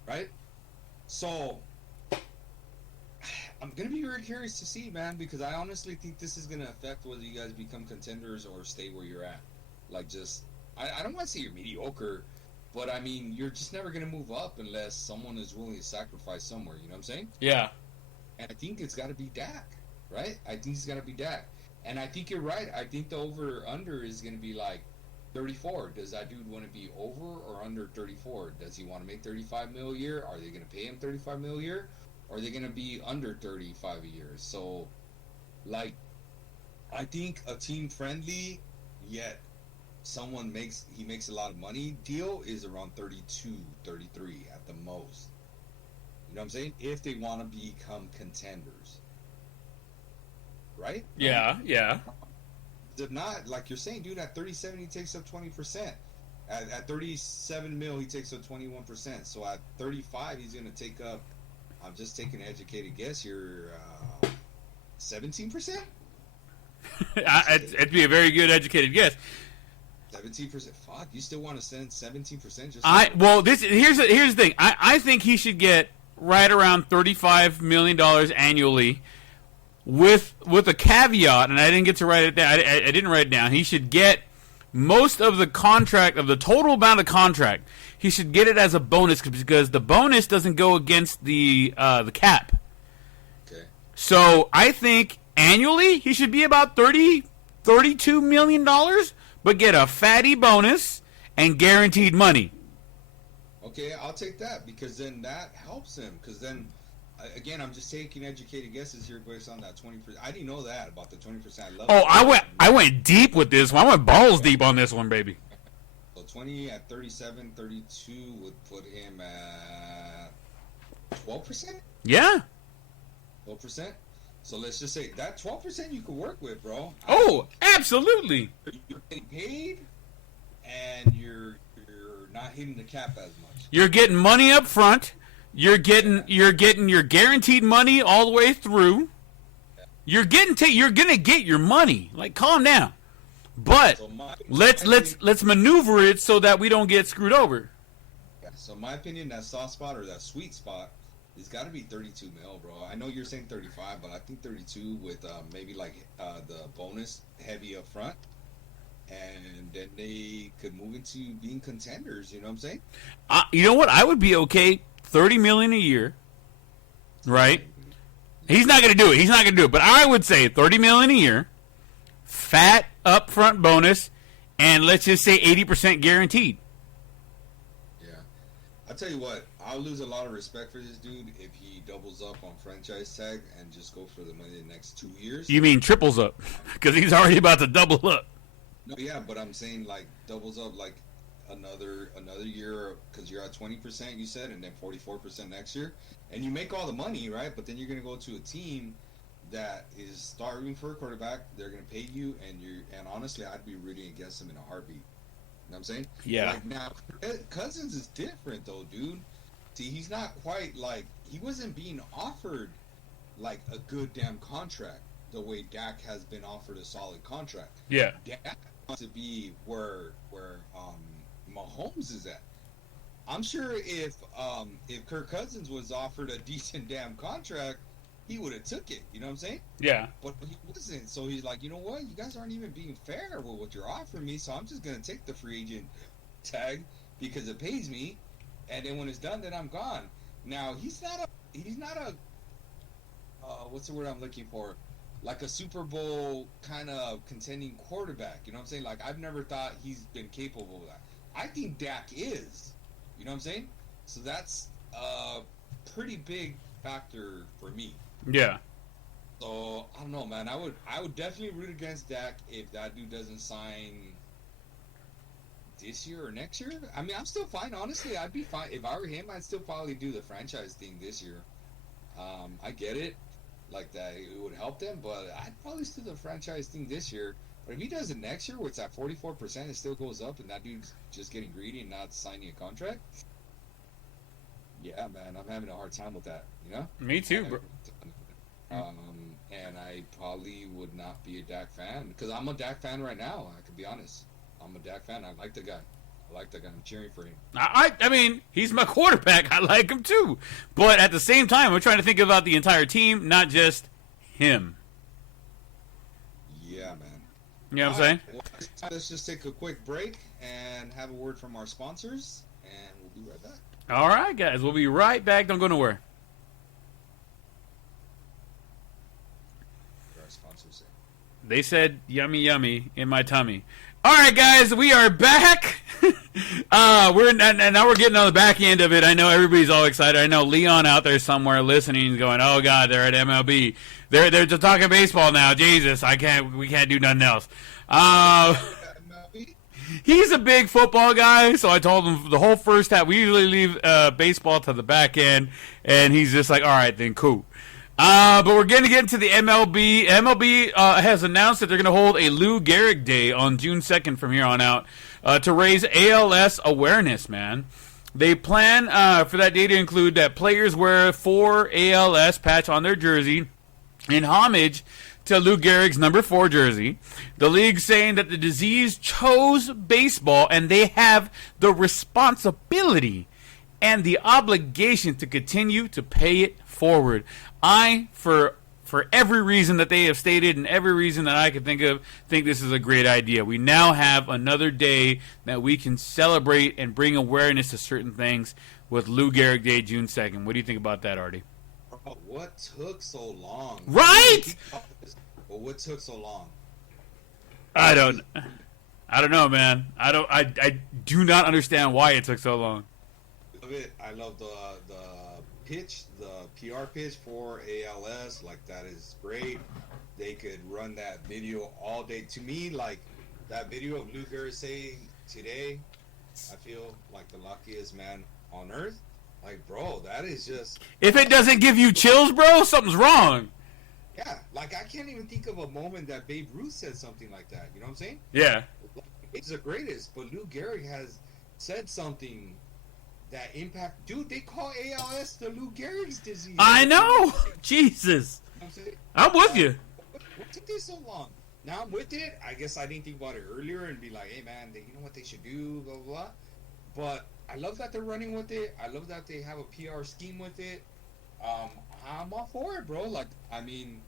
Right? So, I'm going to be very curious to see, man, because I honestly think this is going to affect whether you guys become contenders or stay where you're at. I don't want to say you're mediocre, But I mean, you're just never gonna move up unless someone is willing to sacrifice somewhere. You know what I'm saying? Yeah. And I think it's got to be Dak, right? I think it's got to be Dak. And I think you're right. I think the over/under is going to be like 34. Does that dude want to be over or under 34? Does he want to make 35 mil a year? Are they going to pay him 35 mil a year? Or are they going to be under 35 a year? So, like, I think a team friendly, yet someone makes a lot of money deal is around 32, 33 at the most. You know what I'm saying? If they want to become contenders. Right? Yeah, yeah. If not, like you're saying, dude, at 37 he takes up 20%. At 37 mil he takes up 21%. So at 35 he's going to take up, I'm just taking an educated guess here, 17%? It'd be a very good educated guess. 17%. Fuck, you still want to send 17%? Here's the thing. I think he should get right around $35 million annually, with a caveat, and I didn't get to write it down. I didn't write it down. He should get most of the contract, of the total amount of contract. He should get it as a bonus because the bonus doesn't go against the cap. Okay. So I think annually he should be about $32 million, but get a fatty bonus and guaranteed money. Okay, I'll take that because then that helps him. Because then, again, I'm just taking educated guesses here based on that 20%. I didn't know that about the 20%. I love. Oh, I went deep with this one. I went balls deep on this one, baby. So 20 at 37, 32 would put him at 12%. Yeah. 12%. So let's just say that 12% you could work with, bro. Oh, absolutely. You're getting paid, and you're not hitting the cap as much. You're getting money up front. You're getting your guaranteed money all the way through. You're gonna get your money. Like, calm down. But So let's maneuver it so that we don't get screwed over. Yeah, so my opinion, that soft spot or that sweet spot has got to be 32 mil, bro. I know you're saying 35, but I think 32 with maybe like the bonus heavy up front. And then they could move into being contenders. You know what I'm saying? You know what? I would be okay. $30 million a year, right? He's not going to do it. But I would say $30 million a year, fat upfront bonus, and let's just say 80% guaranteed. Yeah, I'll tell you what. I'll lose a lot of respect for this dude if he doubles up on franchise tag and just go for the money the next 2 years. You mean triples up? Because he's already about to double up. No, yeah, but I'm saying like doubles up like another year because you're at 20% you said, and then 44% next year, and you make all the money, right? But then you're gonna go to a team that is starving for a quarterback. They're gonna pay you, and honestly, I'd be rooting against them in a heartbeat. You know what I'm saying? Yeah. Like now, Cousins is different though, dude. See, he's not quite like he wasn't being offered like a good damn contract the way Dak has been offered a solid contract. Yeah. Dak wants to be where Mahomes is at. I'm sure if Kirk Cousins was offered a decent damn contract, he would have took it. You know what I'm saying? Yeah. But he wasn't. So he's like, you know what? You guys aren't even being fair with what you're offering me. So I'm just gonna take the free agent tag because it pays me, and then when it's done, then I'm gone. Now he's not a what's the word I'm looking for? Like a Super Bowl kind of contending quarterback. You know what I'm saying? Like, I've never thought he's been capable of that. I think Dak is. You know what I'm saying? So that's a pretty big factor for me. Yeah. So, I don't know, man. I would definitely root against Dak if that dude doesn't sign this year or next year. I mean, I'm still fine. Honestly, I'd be fine. If I were him, I'd still probably do the franchise thing this year. I get it. Like that, it would help them, but I'd probably still do the franchise thing this year. But if he does it next year, where it's at 44%, it still goes up, and that dude's just getting greedy and not signing a contract. Yeah, man, I'm having a hard time with that. You know? Me too, bro. And I probably would not be a Dak fan because I'm a Dak fan right now. I can be honest. I'm a Dak fan. I like the guy. I'm cheering for him. I mean, he's my quarterback. I like him too. But at the same time, we're trying to think about the entire team, not just him. Yeah, man. You know what I'm saying? Well, let's just take a quick break and have a word from our sponsors. and we'll be right back. All right, guys. We'll be right back. Don't go nowhere. Our sponsors say. They said, yummy, yummy in my tummy. All right, guys. We are back. Now we're getting on the back end of it. I know everybody's all excited. I know Leon out there somewhere listening is going, oh, God, they're at MLB. They're just talking baseball now. Jesus, we can't do nothing else. He's a big football guy, so I told him the whole first half. We usually leave baseball to the back end, and he's just like, all right, then cool. But we're going to get into the MLB. MLB has announced that they're going to hold a Lou Gehrig Day on June 2nd from here on out to raise ALS awareness, man. They plan for that day to include that players wear 4 ALS patch on their jersey in homage to Lou Gehrig's number 4 jersey. The league saying that the disease chose baseball and they have the responsibility and the obligation to continue to pay it forward. For every reason that they have stated and every reason that I could think of, think this is a great idea. We now have another day that we can celebrate and bring awareness to certain things with Lou Gehrig Day, June 2nd. What do you think about that, Artie? Bro, what took so long? Right? Well, what took so long? I don't know, man. I do not understand why it took so long. I love the pitch, the PR pitch for ALS. Like, that is great. They could run that video all day. To me, like, that video of Lou Gehrig saying today, I feel like the luckiest man on earth. Like, bro, that is just... If it doesn't give you chills, bro, something's wrong. Yeah, like, I can't even think of a moment that Babe Ruth said something like that. You know what I'm saying? Yeah. It's the greatest, but Lou Gehrig has said something that impact... Dude, they call ALS the Lou Gehrig's disease. I know! Jesus. You know what I'm with you. What took this so long? Now I'm with it. I guess I didn't think about it earlier and be like, hey, man, you know what they should do, blah, blah, blah. But I love that they're running with it. I love that they have a PR scheme with it. I'm all for it, bro. Like, I mean,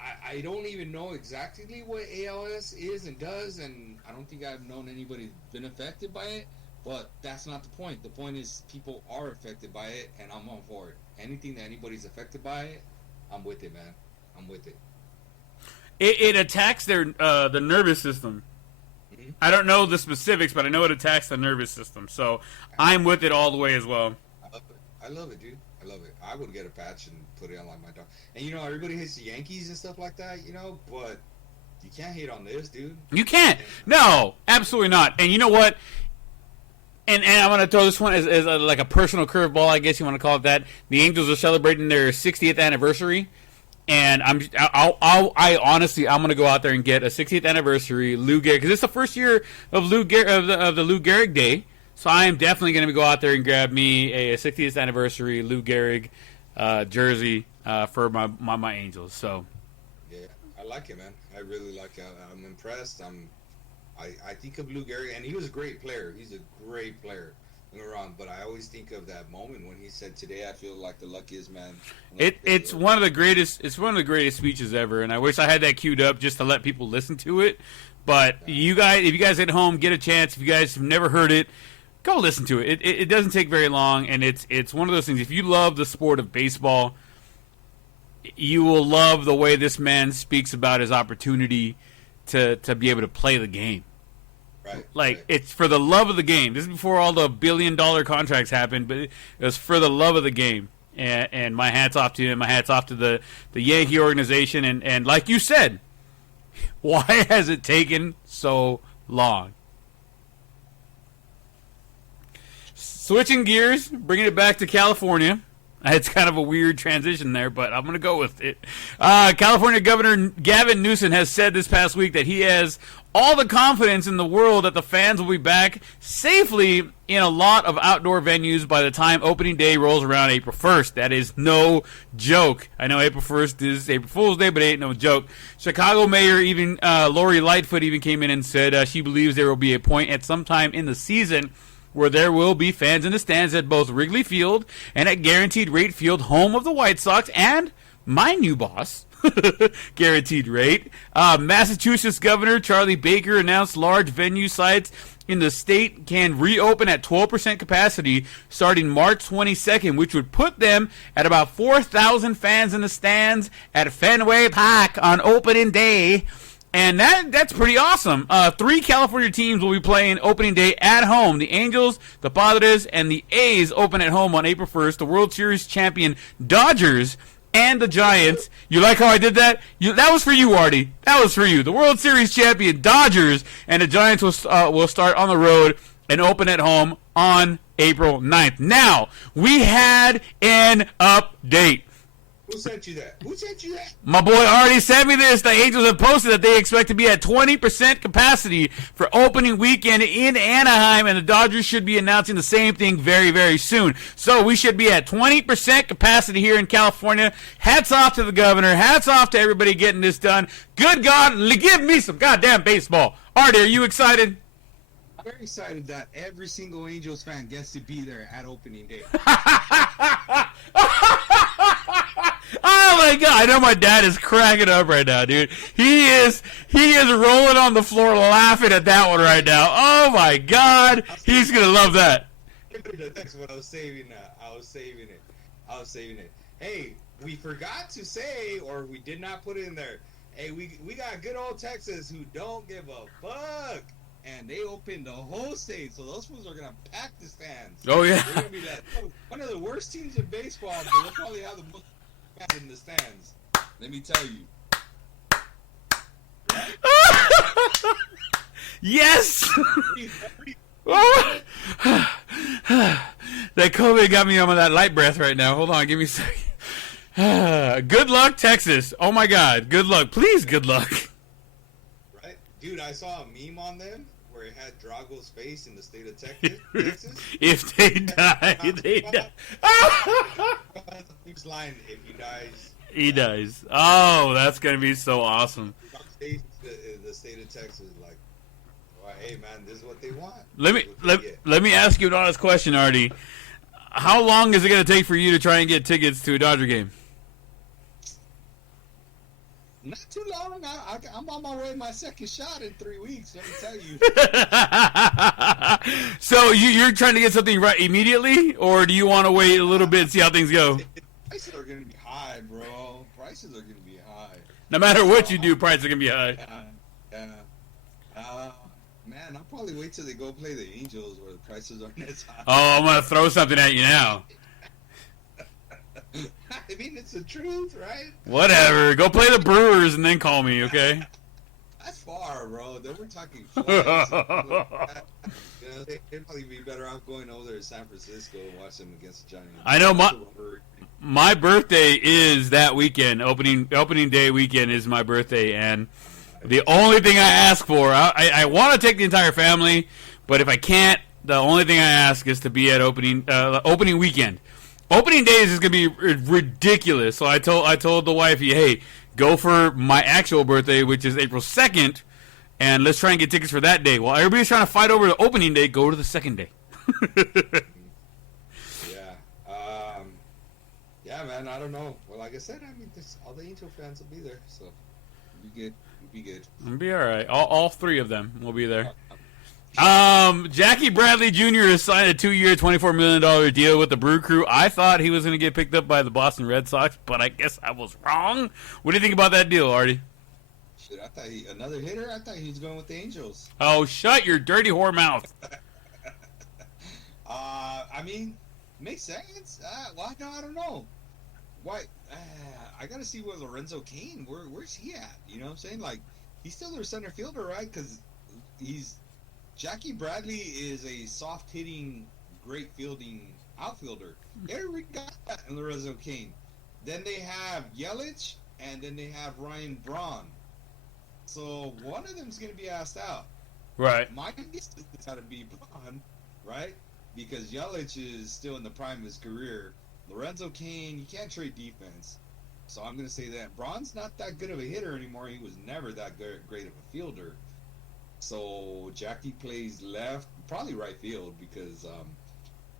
I don't even know exactly what ALS is and does, and I don't think I've known anybody been affected by it, but that's not the point. The point is people are affected by it, and I'm all for it. Anything that anybody's affected by it, I'm with it, man. I'm with it. It attacks the nervous system. Mm-hmm. I don't know the specifics, but I know it attacks the nervous system. So I'm with it all the way as well. I love it, dude. I love it. I would get a patch and put it on like my dog. And you know, everybody hates the Yankees and stuff like that, you know, but you can't hate on this, dude. You can't. No, absolutely not. And you know what? And I'm going to throw this one as like a personal curveball, I guess you want to call it that. The Angels are celebrating their 60th anniversary. And I honestly, I'm gonna go out there and get a 60th anniversary Lou Gehrig, because it's the first year of Lou Gehrig, of the Lou Gehrig Day. So I am definitely gonna go out there and grab me a 60th anniversary Lou Gehrig jersey for my Angels. So yeah, I like it, man. I really like it. I'm impressed. I think of Lou Gehrig, and he was a great player. He's a great player. Don't get me wrong, but I always think of that moment when he said, "Today I feel like the luckiest man." It's one of the greatest. It's one of the greatest speeches ever, and I wish I had that queued up just to let people listen to it. But you guys, if you guys at home get a chance, if you guys have never heard it, go listen to it. It doesn't take very long, and it's one of those things. If you love the sport of baseball, you will love the way this man speaks about his opportunity to be able to play the game. Right. Like, right. It's for the love of the game. This is before all the billion-dollar contracts happened, but it was for the love of the game. And my hat's off to him. My hat's off to the Yankee organization. And like you said, why has it taken so long? Switching gears, bringing it back to California. It's kind of a weird transition there, but I'm going to go with it. California Governor Gavin Newsom has said this past week that he has all the confidence in the world that the fans will be back safely in a lot of outdoor venues by the time opening day rolls around April 1st. That is no joke. I know April 1st is April Fool's Day, but it ain't no joke. Chicago Mayor Lori Lightfoot even came in and said she believes there will be a point at some time in the season where there will be fans in the stands at both Wrigley Field and at Guaranteed Rate Field, home of the White Sox, and my new boss, Guaranteed rate. Massachusetts Governor Charlie Baker announced large venue sites in the state can reopen at 12% capacity starting March 22nd, which would put them at about 4,000 fans in the stands at Fenway Park on opening day. And that's pretty awesome. 3 California teams will be playing opening day at home. The Angels, the Padres, and the A's open at home on April 1st. The World Series champion Dodgers and the Giants. You like how I did that? That was for you, Artie. That was for you. The World Series champion Dodgers and the Giants will start on the road and open at home on April 9th. Now, we had an update. Who sent you that? Who sent you that? My boy already sent me this. The Angels have posted that they expect to be at 20% capacity for opening weekend in Anaheim, and the Dodgers should be announcing the same thing very, very soon. So we should be at 20% capacity here in California. Hats off to the governor. Hats off to everybody getting this done. Good God, give me some goddamn baseball. Artie, are you excited? I'm very excited that every single Angels fan gets to be there at opening day. Oh my God! I know my dad is cracking up right now, dude. He is rolling on the floor laughing at that one right now. Oh my God! He's gonna love that. That's what I was saving. I was saving it. Hey, we forgot to say, or we did not put it in there. Hey, we got good old Texas who don't give a fuck. And they opened the whole state, so those fools are gonna pack the stands. Oh yeah. They're gonna be one of the worst teams in baseball, but they'll probably have the most fans in the stands. Let me tell you. Yes. That COVID got me on that light breath right now. Hold on, give me a second. Good luck, Texas. Oh my God, good luck. Please, good luck. Right, dude. I saw a meme on them where it had Drago's face in the state of Texas. If they die, they die. He's lying. If he dies, he dies. Oh, that's gonna be so awesome. The state of Texas, like, well, hey man, this is what they want. Let me ask you an honest question, Artie. How long is it gonna take for you to try and get tickets to a Dodger game? Not too long. I'm on my way to my second shot in 3 weeks. Let me tell you. So you're trying to get something right immediately, or do you want to wait a little bit and see how things go? Prices are going to be high, bro. Prices are going to be high. No matter what you do, prices are going to be high. Yeah. Man, I'll probably wait till they go play the Angels where the prices aren't as high. Oh, I'm going to throw something at you now. I mean, it's the truth, right? Whatever. Go play the Brewers and then call me, okay? That's far, bro. Then we're talking flights. They'd probably be better off going over there to San Francisco and watch them against the Giants. I know my birthday is that weekend. Opening day weekend is my birthday, and the only thing I ask for, I want to take the entire family, but if I can't, the only thing I ask is to be at opening weekend. Opening days is gonna be ridiculous. So I told the wifey, hey, go for my actual birthday, which is April 2nd, and let's try and get tickets for that day. While everybody's trying to fight over the opening day, go to the second day. Yeah, man. I don't know. Well, like I said, I mean, all the Angel fans will be there, so we'll be good. We'll be all right. All 3 of them will be there. Jackie Bradley Jr. has signed a 2-year, $24 million deal with the Brew Crew. I thought he was going to get picked up by the Boston Red Sox, but I guess I was wrong. What do you think about that deal, Artie? Shit, I thought another hitter? I thought he was going with the Angels. Oh, shut your dirty whore mouth. I mean, makes sense. Why? No, I don't know. Why? I got to see where Lorenzo Cain, where's he at? You know what I'm saying? Like, he's still their center fielder, right? Because Jackie Bradley is a soft-hitting, great fielding outfielder. They already got that in Lorenzo Cain. Then they have Yelich, and then they have Ryan Braun. So one of them's going to be asked out. Right. My guess is it's got to be Braun, right? Because Yelich is still in the prime of his career. Lorenzo Cain, you can't trade defense. So I'm going to say that Braun's not that good of a hitter anymore. He was never that great of a fielder. So Jackie plays left, probably right field, because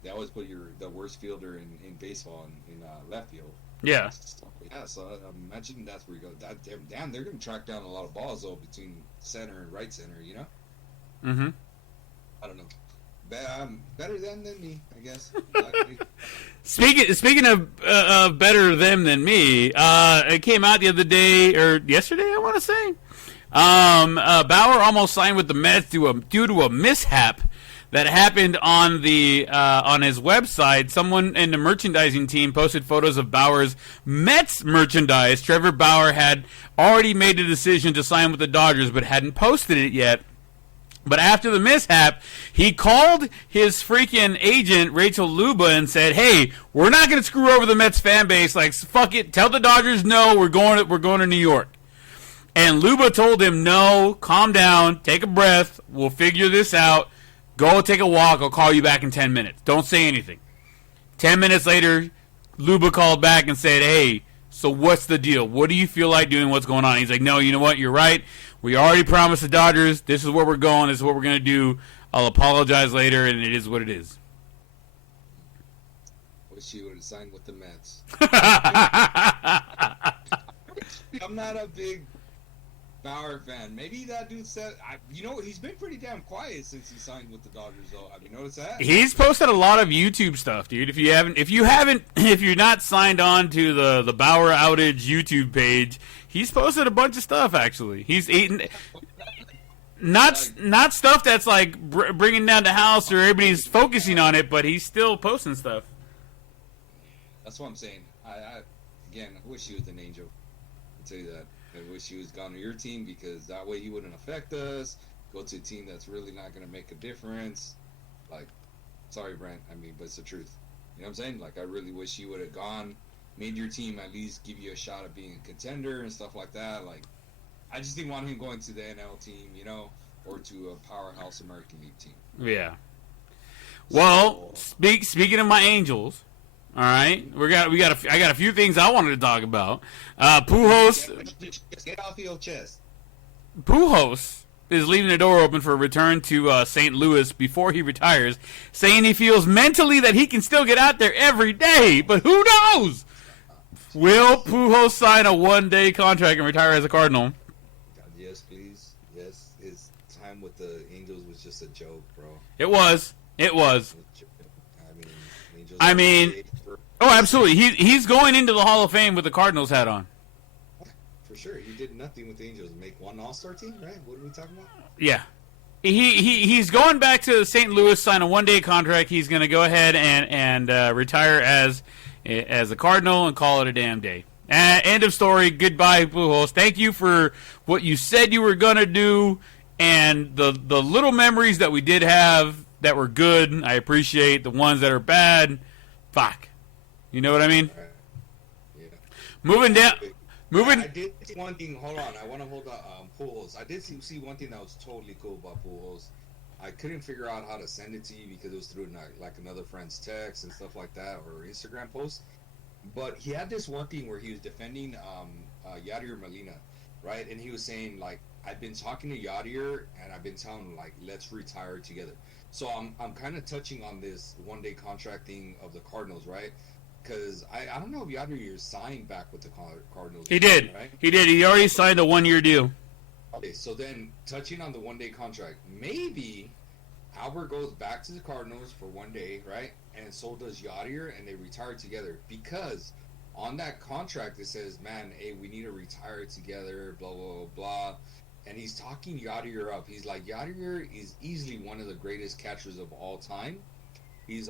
they always put the worst fielder in baseball in left field. Yeah. Yeah, so I imagine that's where you go. Damn, they're going to track down a lot of balls, though, between center and right center, you know? Mm-hmm. I don't know. Better than me, I guess. Speaking of better them than me, it came out the other day, or yesterday, I want to say. Bauer almost signed with the Mets due to a mishap that happened on his website. Someone in the merchandising team posted photos of Bauer's Mets merchandise. Trevor Bauer had already made the decision to sign with the Dodgers, but hadn't posted it yet. But after the mishap, he called his freaking agent, Rachel Luba, and said, "Hey, we're not going to screw over the Mets fan base. Like, fuck it. Tell the Dodgers no. We're going to New York." And Luba told him, "No, calm down. Take a breath. We'll figure this out. Go take a walk. I'll call you back in 10 minutes. Don't say anything." 10 minutes later, Luba called back and said, "Hey, so what's the deal? What do you feel like doing? What's going on?" He's like, "No, you know what? You're right. We already promised the Dodgers. This is where we're going. This is what we're going to do. I'll apologize later, and it is what it is." Wish you would have signed with the Mets. I'm not a big Bauer fan. Maybe that dude said, he's been pretty damn quiet since he signed with the Dodgers, though. Have you noticed that? He's posted a lot of YouTube stuff, dude. If you're not signed on to the Bauer Outage YouTube page, he's posted a bunch of stuff. Actually, he's eaten not stuff that's like bringing down the house or everybody's focusing on it, but he's still posting stuff. That's what I'm saying. I wish he was an angel. I'll tell you that. I wish he was gone to your team because that way he wouldn't affect us. Go to a team that's really not going to make a difference. Like, sorry, Brent. But it's the truth. You know what I'm saying? Like, I really wish he would have gone, made your team at least give you a shot at being a contender and stuff like that. Like, I just didn't want him going to the NL team, or to a powerhouse American League team. Yeah. Well, speaking of my Angels. All right, I got a few things I wanted to talk about. Pujols. Get off your chest. Pujols is leaving the door open for a return to St. Louis before he retires, saying he feels mentally that he can still get out there every day. But who knows? Will Pujols sign a one-day contract and retire as a Cardinal? God, yes, please. Yes, his time with the Angels was just a joke, bro. It was. Angels. Oh, absolutely. He's going into the Hall of Fame with the Cardinals hat on. For sure. He did nothing with the Angels. Make one All-Star team, right? What are we talking about? Yeah. He's going back to St. Louis, sign a one-day contract. He's going to go ahead and retire as a Cardinal and call it a damn day. End of story. Goodbye, Pujols. Thank you for what you said you were going to do and the little memories that we did have that were good. I appreciate the ones that are bad. Fuck. You know what I mean? Right. Yeah. Moving. I did see one thing. Hold on. I want to hold on. Pujols. I did see one thing that was totally cool about Pujols. I couldn't figure out how to send it to you because it was through like another friend's text and stuff like that or Instagram post. But he had this one thing where he was defending Yadier Molina, right? And he was saying, like, I've been talking to Yadier and I've been telling him, like, let's retire together. So I'm kind of touching on this one-day contract thing of the Cardinals, right? Because I don't know if Yadier signed back with the Cardinals. He did. Right? He did. He already signed a one-year deal. Okay, so then touching on the one-day contract, maybe Albert goes back to the Cardinals for one day, right? And so does Yadier, and they retire together. Because on that contract it says, man, hey, we need to retire together, blah, blah, blah, blah. And he's talking Yadier up. He's like, Yadier is easily one of the greatest catchers of all time. He's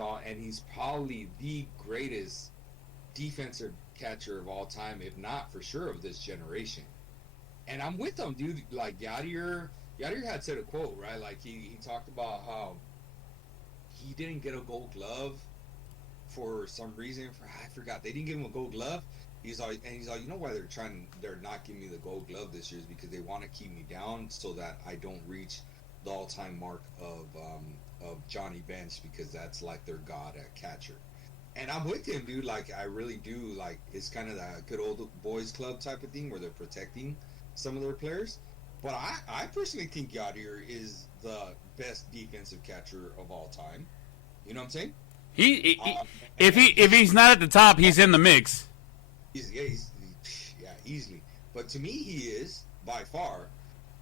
probably the greatest defensive catcher of all time, if not for sure of this generation. And I'm with him, dude. Like Yadier had said a quote, right? Like he talked about how he didn't get a Gold Glove for some reason. I forgot. They didn't give him a Gold Glove. He's like, you know why they're not giving me the Gold Glove this year is because they want to keep me down so that I don't reach the all-time mark of Johnny Bench because that's like their god at catcher. And I'm with him, dude. Like, I really do. Like, it's kind of that good old boys club type of thing where they're protecting some of their players. But I personally think Yadier is the best defensive catcher of all time. You know what I'm saying? If he's not at the top, he's in the mix. Yeah, easily. But to me, he is by far,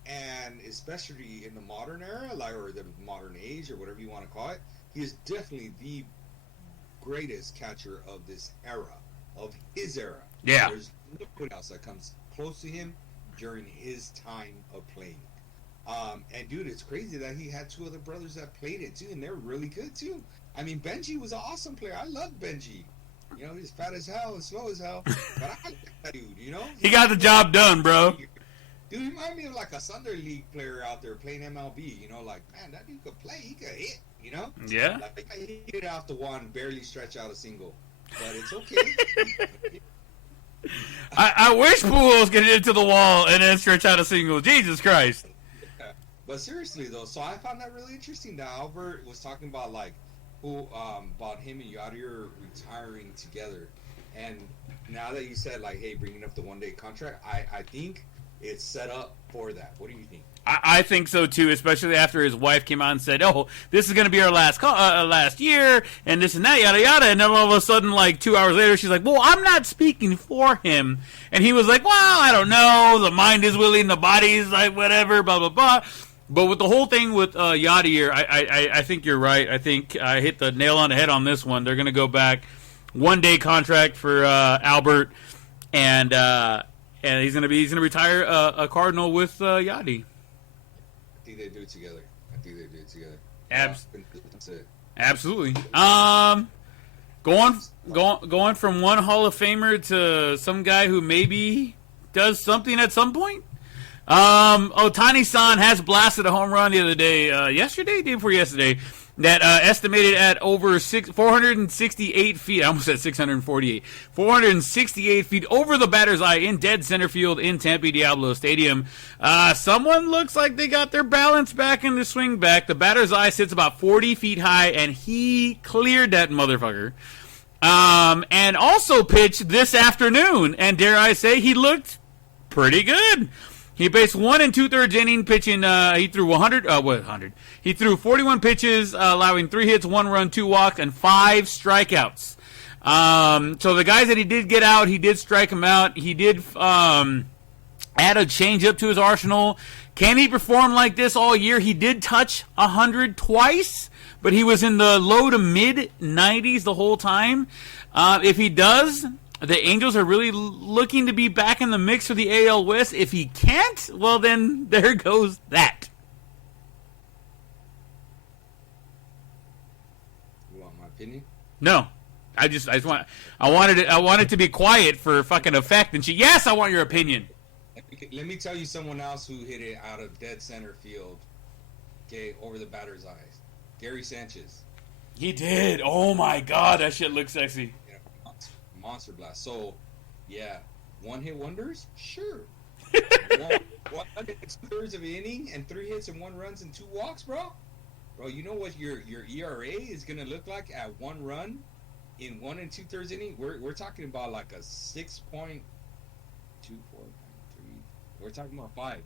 and especially in the modern era, like, or the modern age, or whatever you want to call it, he is definitely the greatest catcher of this era, of his era. Yeah. There's no one else that comes close to him during his time of playing. And dude, it's crazy that he had two other brothers that played it too, and they're really good too. I mean, Benji was an awesome player. I love Benji. You know, he's fat as hell and slow as hell, but I like that dude. You know, he got the job done, bro. Dude, he reminded me of like a Thunder League player out there playing MLB. You know, like, man, that dude could play. He could hit. You know? Yeah. Like, he hit out the one, barely stretch out a single, but it's okay. I wish Pujols could hit it to the wall and then stretch out a single. Jesus Christ. Yeah. But seriously though, so I found that really interesting that Albert was talking about like about him and Yadier retiring together. And now that you said like, hey, bringing up the 1-day contract, I think it's set up for that. What do you think? I think so too, especially after his wife came out and said, "Oh, this is going to be our last year, and this and that, yada yada." And then all of a sudden, like 2 hours later, she's like, "Well, I'm not speaking for him," and he was like, "Well, I don't know. The mind is willing, the body is like whatever, blah blah blah." But with the whole thing with Yadier, I think you're right. I think I hit the nail on the head on this one. They're going to go back 1-day contract for Albert, and he's going to retire a Cardinal with Yadi. I think they do it together. That's it. Absolutely. Going from one Hall of Famer to some guy who maybe does something at some point. Ohtani-san has blasted a home run the other day, day before yesterday, that estimated at over 468 feet. I almost said 648. 468 feet over the batter's eye in dead center field in Tempe Diablo Stadium. Someone looks like they got their balance back in the swing back. The batter's eye sits about 40 feet high, and he cleared that motherfucker. And also pitched this afternoon, and dare I say, he looked pretty good. He based 1 2/3 inning pitching. He threw 100. He threw 41 pitches, allowing 3 hits, 1 run, 2 walks, and 5 strikeouts. So the guys that he did get out, he did strike them out. He did add a changeup to his arsenal. Can he perform like this all year? He did touch 100 twice, but he was in the low to mid 90s the whole time. If he does, the Angels are really looking to be back in the mix for the AL West. If he can't, well, then there goes that. You want my opinion? No, I wanted to be quiet for fucking effect. And yes, I want your opinion. Let me tell you someone else who hit it out of dead center field, okay, over the batter's eyes. Gary Sanchez. He did. Oh my God, that shit looks sexy. Monster blast. So, yeah, 1-hit wonders? Sure. 1 2/3 of an inning and 3 hits and 1 runs and 2 walks, bro? Bro, you know what your ERA is going to look like at 1 run in 1 2/3 inning? We're talking about like a 6.2493. We're talking about 5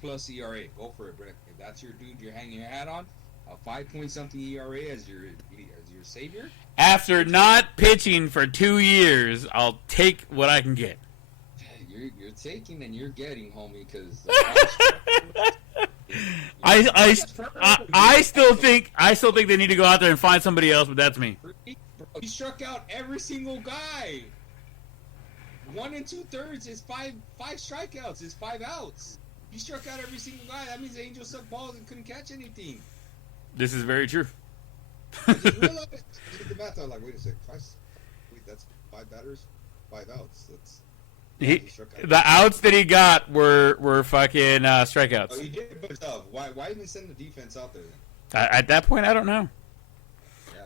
plus ERA. Go for it, Brett. If that's your dude you're hanging your hat on, a 5-point-something ERA as your savior. After not pitching for 2 years, I'll take what I can get. You're taking and you're getting, homie, because I still think they need to go out there and find somebody else, but that's me. He struck out every single guy. 1 2/3 is 5 strikeouts. Is 5 outs. He struck out every single guy. That means the Angels sucked balls and couldn't catch anything. This is very true. I just realized, I did the math. I was like, wait a second. That's 5 batters, 5 outs. The outs that he got were fucking strikeouts. Oh, he did it himself. Why even send the defense out there then? At that point, I don't know.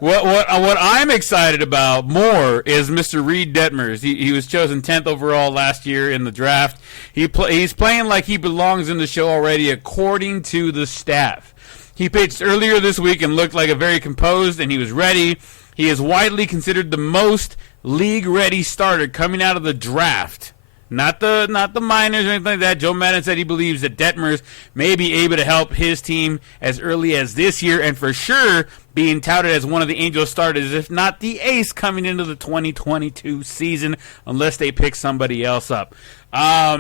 Yeah. What I'm excited about more is Mr. Reed Detmers. He was chosen 10th overall last year in the draft. He's playing like he belongs in the show already, according to the staff. He pitched earlier this week and looked like a very composed, and he was ready. He is widely considered the most league-ready starter coming out of the draft Not the minors or anything like that. Joe Madden said he believes that Detmers may be able to help his team as early as this year, and for sure being touted as one of the Angels starters, if not the ace, coming into the 2022 season, unless they pick somebody else up. I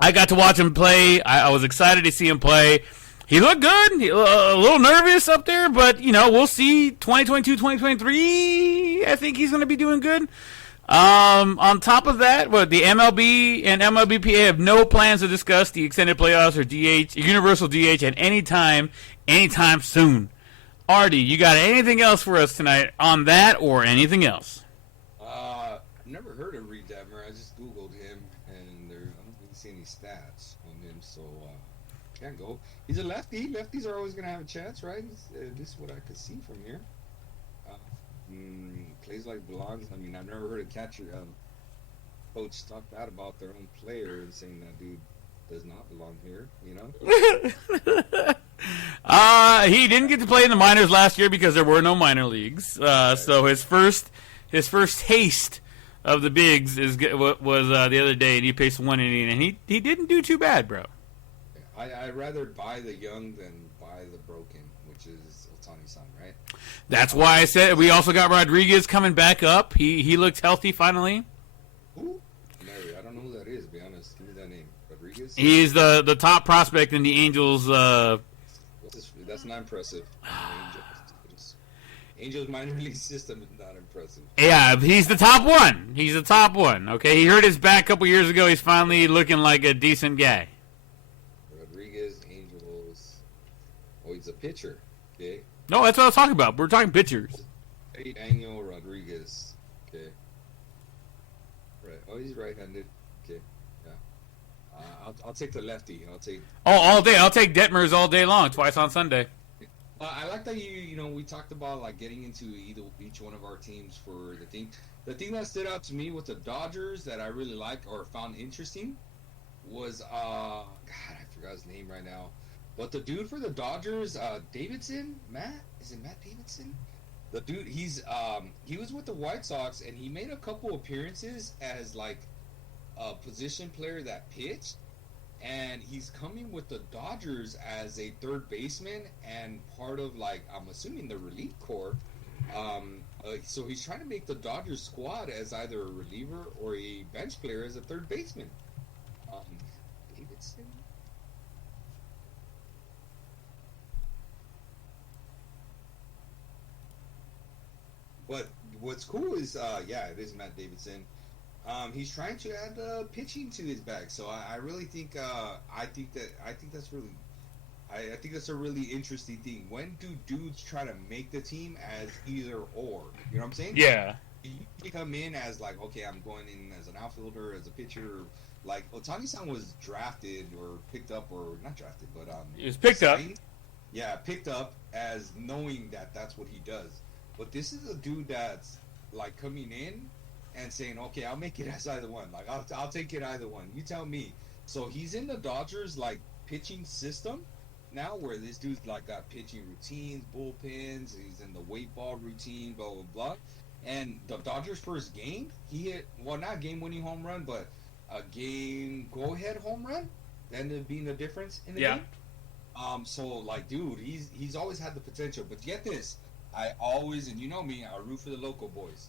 got to watch him play. I was excited to see him play. He looked good. A little nervous up there, but, we'll see. 2022, 2023, I think he's going to be doing good. On top of that, the MLB and MLBPA have no plans to discuss the extended playoffs or universal DH at any time soon. Artie, you got anything else for us tonight on that or anything else? I've never heard of Reed Detmer. I just Googled him, and I don't really see any stats on him, so can't go. He's a lefty. Lefties are always going to have a chance, right? This is what I could see from here. Plays like belongs. I mean, I've never heard a catcher coach talk bad about their own player and saying that dude does not belong here. He didn't get to play in the minors last year because there were no minor leagues. So his first taste of the bigs was the other day, and he pitched 1 inning, and he didn't do too bad, bro. I'd rather buy the young than buy the broken, which is Ohtani's son, right? That's why I said we also got Rodriguez coming back up. He looked healthy finally. Who? Mary, I don't know who that is, to be honest. Give me that name. Rodriguez? He's the top prospect in the Angels. That's not impressive. Angels minor league system is not impressive. Yeah, he's the top one. He's the top one. Okay, he hurt his back a couple years ago. He's finally looking like a decent guy. Rodriguez, Angels. Oh, he's a pitcher. Okay. No, that's what I was talking about. We're talking pitchers. Daniel Rodriguez. Okay. Right. Oh, he's right-handed. Okay. Yeah. I'll take the lefty. All day. I'll take Detmers all day long. Twice on Sunday. I like that we talked about like getting into each one of our teams for the thing. The thing that stood out to me with the Dodgers that I really like or found interesting was God, I forgot his name right now. But the dude for the Dodgers, Davidson, is it Matt Davidson? The dude, he was with the White Sox and he made a couple appearances as like a position player that pitched, and he's coming with the Dodgers as a third baseman and part of like I'm assuming the relief corps. So he's trying to make the Dodgers squad as either a reliever or a bench player as a third baseman. Davidson. But what's cool is, it is Matt Davidson. He's trying to add pitching to his bag. So I really think, I think that's a really interesting thing. When do dudes try to make the team as either or? You know what I'm saying? Yeah. You come in as like, okay, I'm going in as an outfielder, as a pitcher. Like Ohtani-san was drafted or picked up, or not drafted, but he was picked up. Yeah, picked up as knowing that that's what he does. But this is a dude that's like coming in and saying, okay, I'll make it as either one. Like I'll take it either one. You tell me. So he's in the Dodgers like pitching system now, where this dude's like got pitching routines, bullpens. He's in the weight ball routine, blah blah blah. And the Dodgers' first game, he hit not game-winning home run, but a game go-ahead home run. That ended up being the difference in the game. So like, dude, he's always had the potential. But get this. I always, and you know me, I root for the local boys.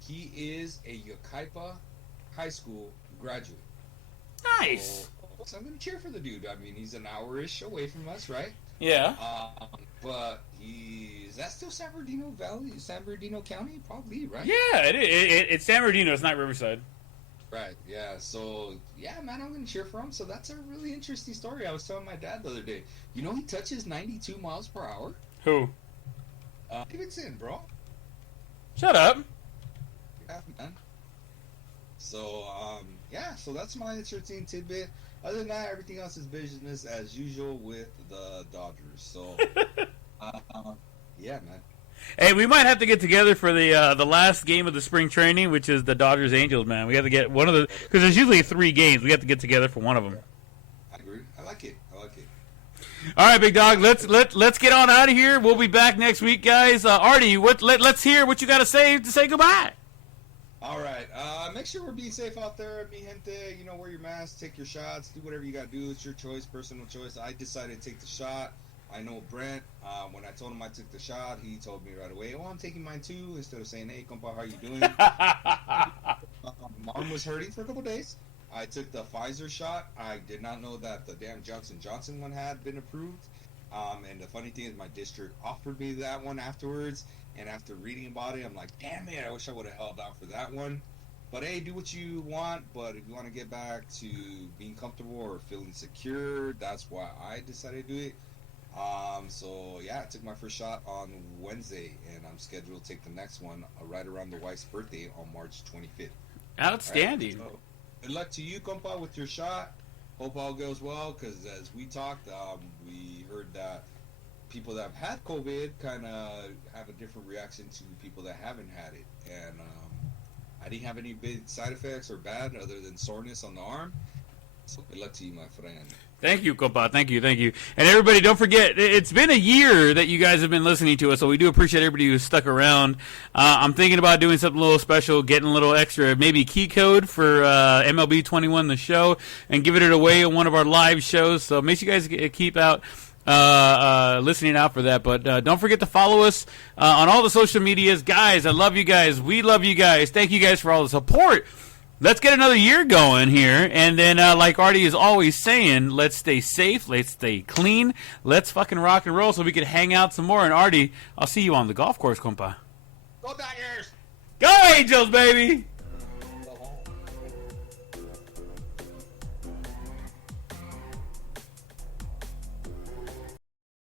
He is a Yucaipa High School graduate. Nice. So I'm going to cheer for the dude. I mean, he's an hour-ish away from us, right? Yeah. But is that still San Bernardino Valley, San Bernardino County? Probably, right? Yeah, it's San Bernardino. It's not Riverside. Right, yeah. So, yeah, man, I'm going to cheer for him. So that's a really interesting story. I was telling my dad the other day. You know he touches 92 miles per hour? Who? Davidson, bro. Shut up. Yeah, man. So, so that's my interesting tidbit. Other than that, everything else is business as usual with the Dodgers. So, yeah, man. Hey, we might have to get together for the last game of the spring training, which is the Dodgers Angels, man. We have to get one of the, because there's usually 3 games. We have to get together for one of them. I agree. I like it. All right, big dog. Let's get on out of here. We'll be back next week, guys. Artie, let's hear what you got to say goodbye. All right. Make sure we're being safe out there, mi gente. You know, wear your mask, take your shots, do whatever you got to do. It's your choice, personal choice. I decided to take the shot. I know Brent. When I told him I took the shot, he told me right away, "Oh, I'm taking mine too." Instead of saying, "Hey, compa, how you doing?" My arm was hurting for a couple days. I took the Pfizer shot. I did not know that the damn Johnson & Johnson one had been approved. And the funny thing is, my district offered me that one afterwards. And after reading about it, I'm like, damn it, I wish I would have held out for that one. But hey, do what you want. But if you want to get back to being comfortable or feeling secure, that's why I decided to do it. So yeah, I took my first shot on Wednesday, and I'm scheduled to take the next one right around the wife's birthday on March 25th. Outstanding. Right? So, good luck to you, compa, with your shot. Hope all goes well, because as we talked, we heard that people that have had COVID kind of have a different reaction to people that haven't had it. And I didn't have any big side effects or bad other than soreness on the arm. So good luck to you, my friend. Thank you, compa. Thank you. And everybody, don't forget, it's been a year that you guys have been listening to us, so we do appreciate everybody who's stuck around. I'm thinking about doing something a little special, getting a little extra, maybe key code for MLB 21, the show, and giving it away on one of our live shows. So make sure you guys keep out listening out for that. But don't forget to follow us on all the social medias. Guys, I love you guys. We love you guys. Thank you guys for all the support. Let's get another year going here, and then like Artie is always saying, let's stay safe, let's stay clean, let's fucking rock and roll so we can hang out some more. And Artie, I'll see you on the golf course, compa. Go Tigers! Go Angels, baby!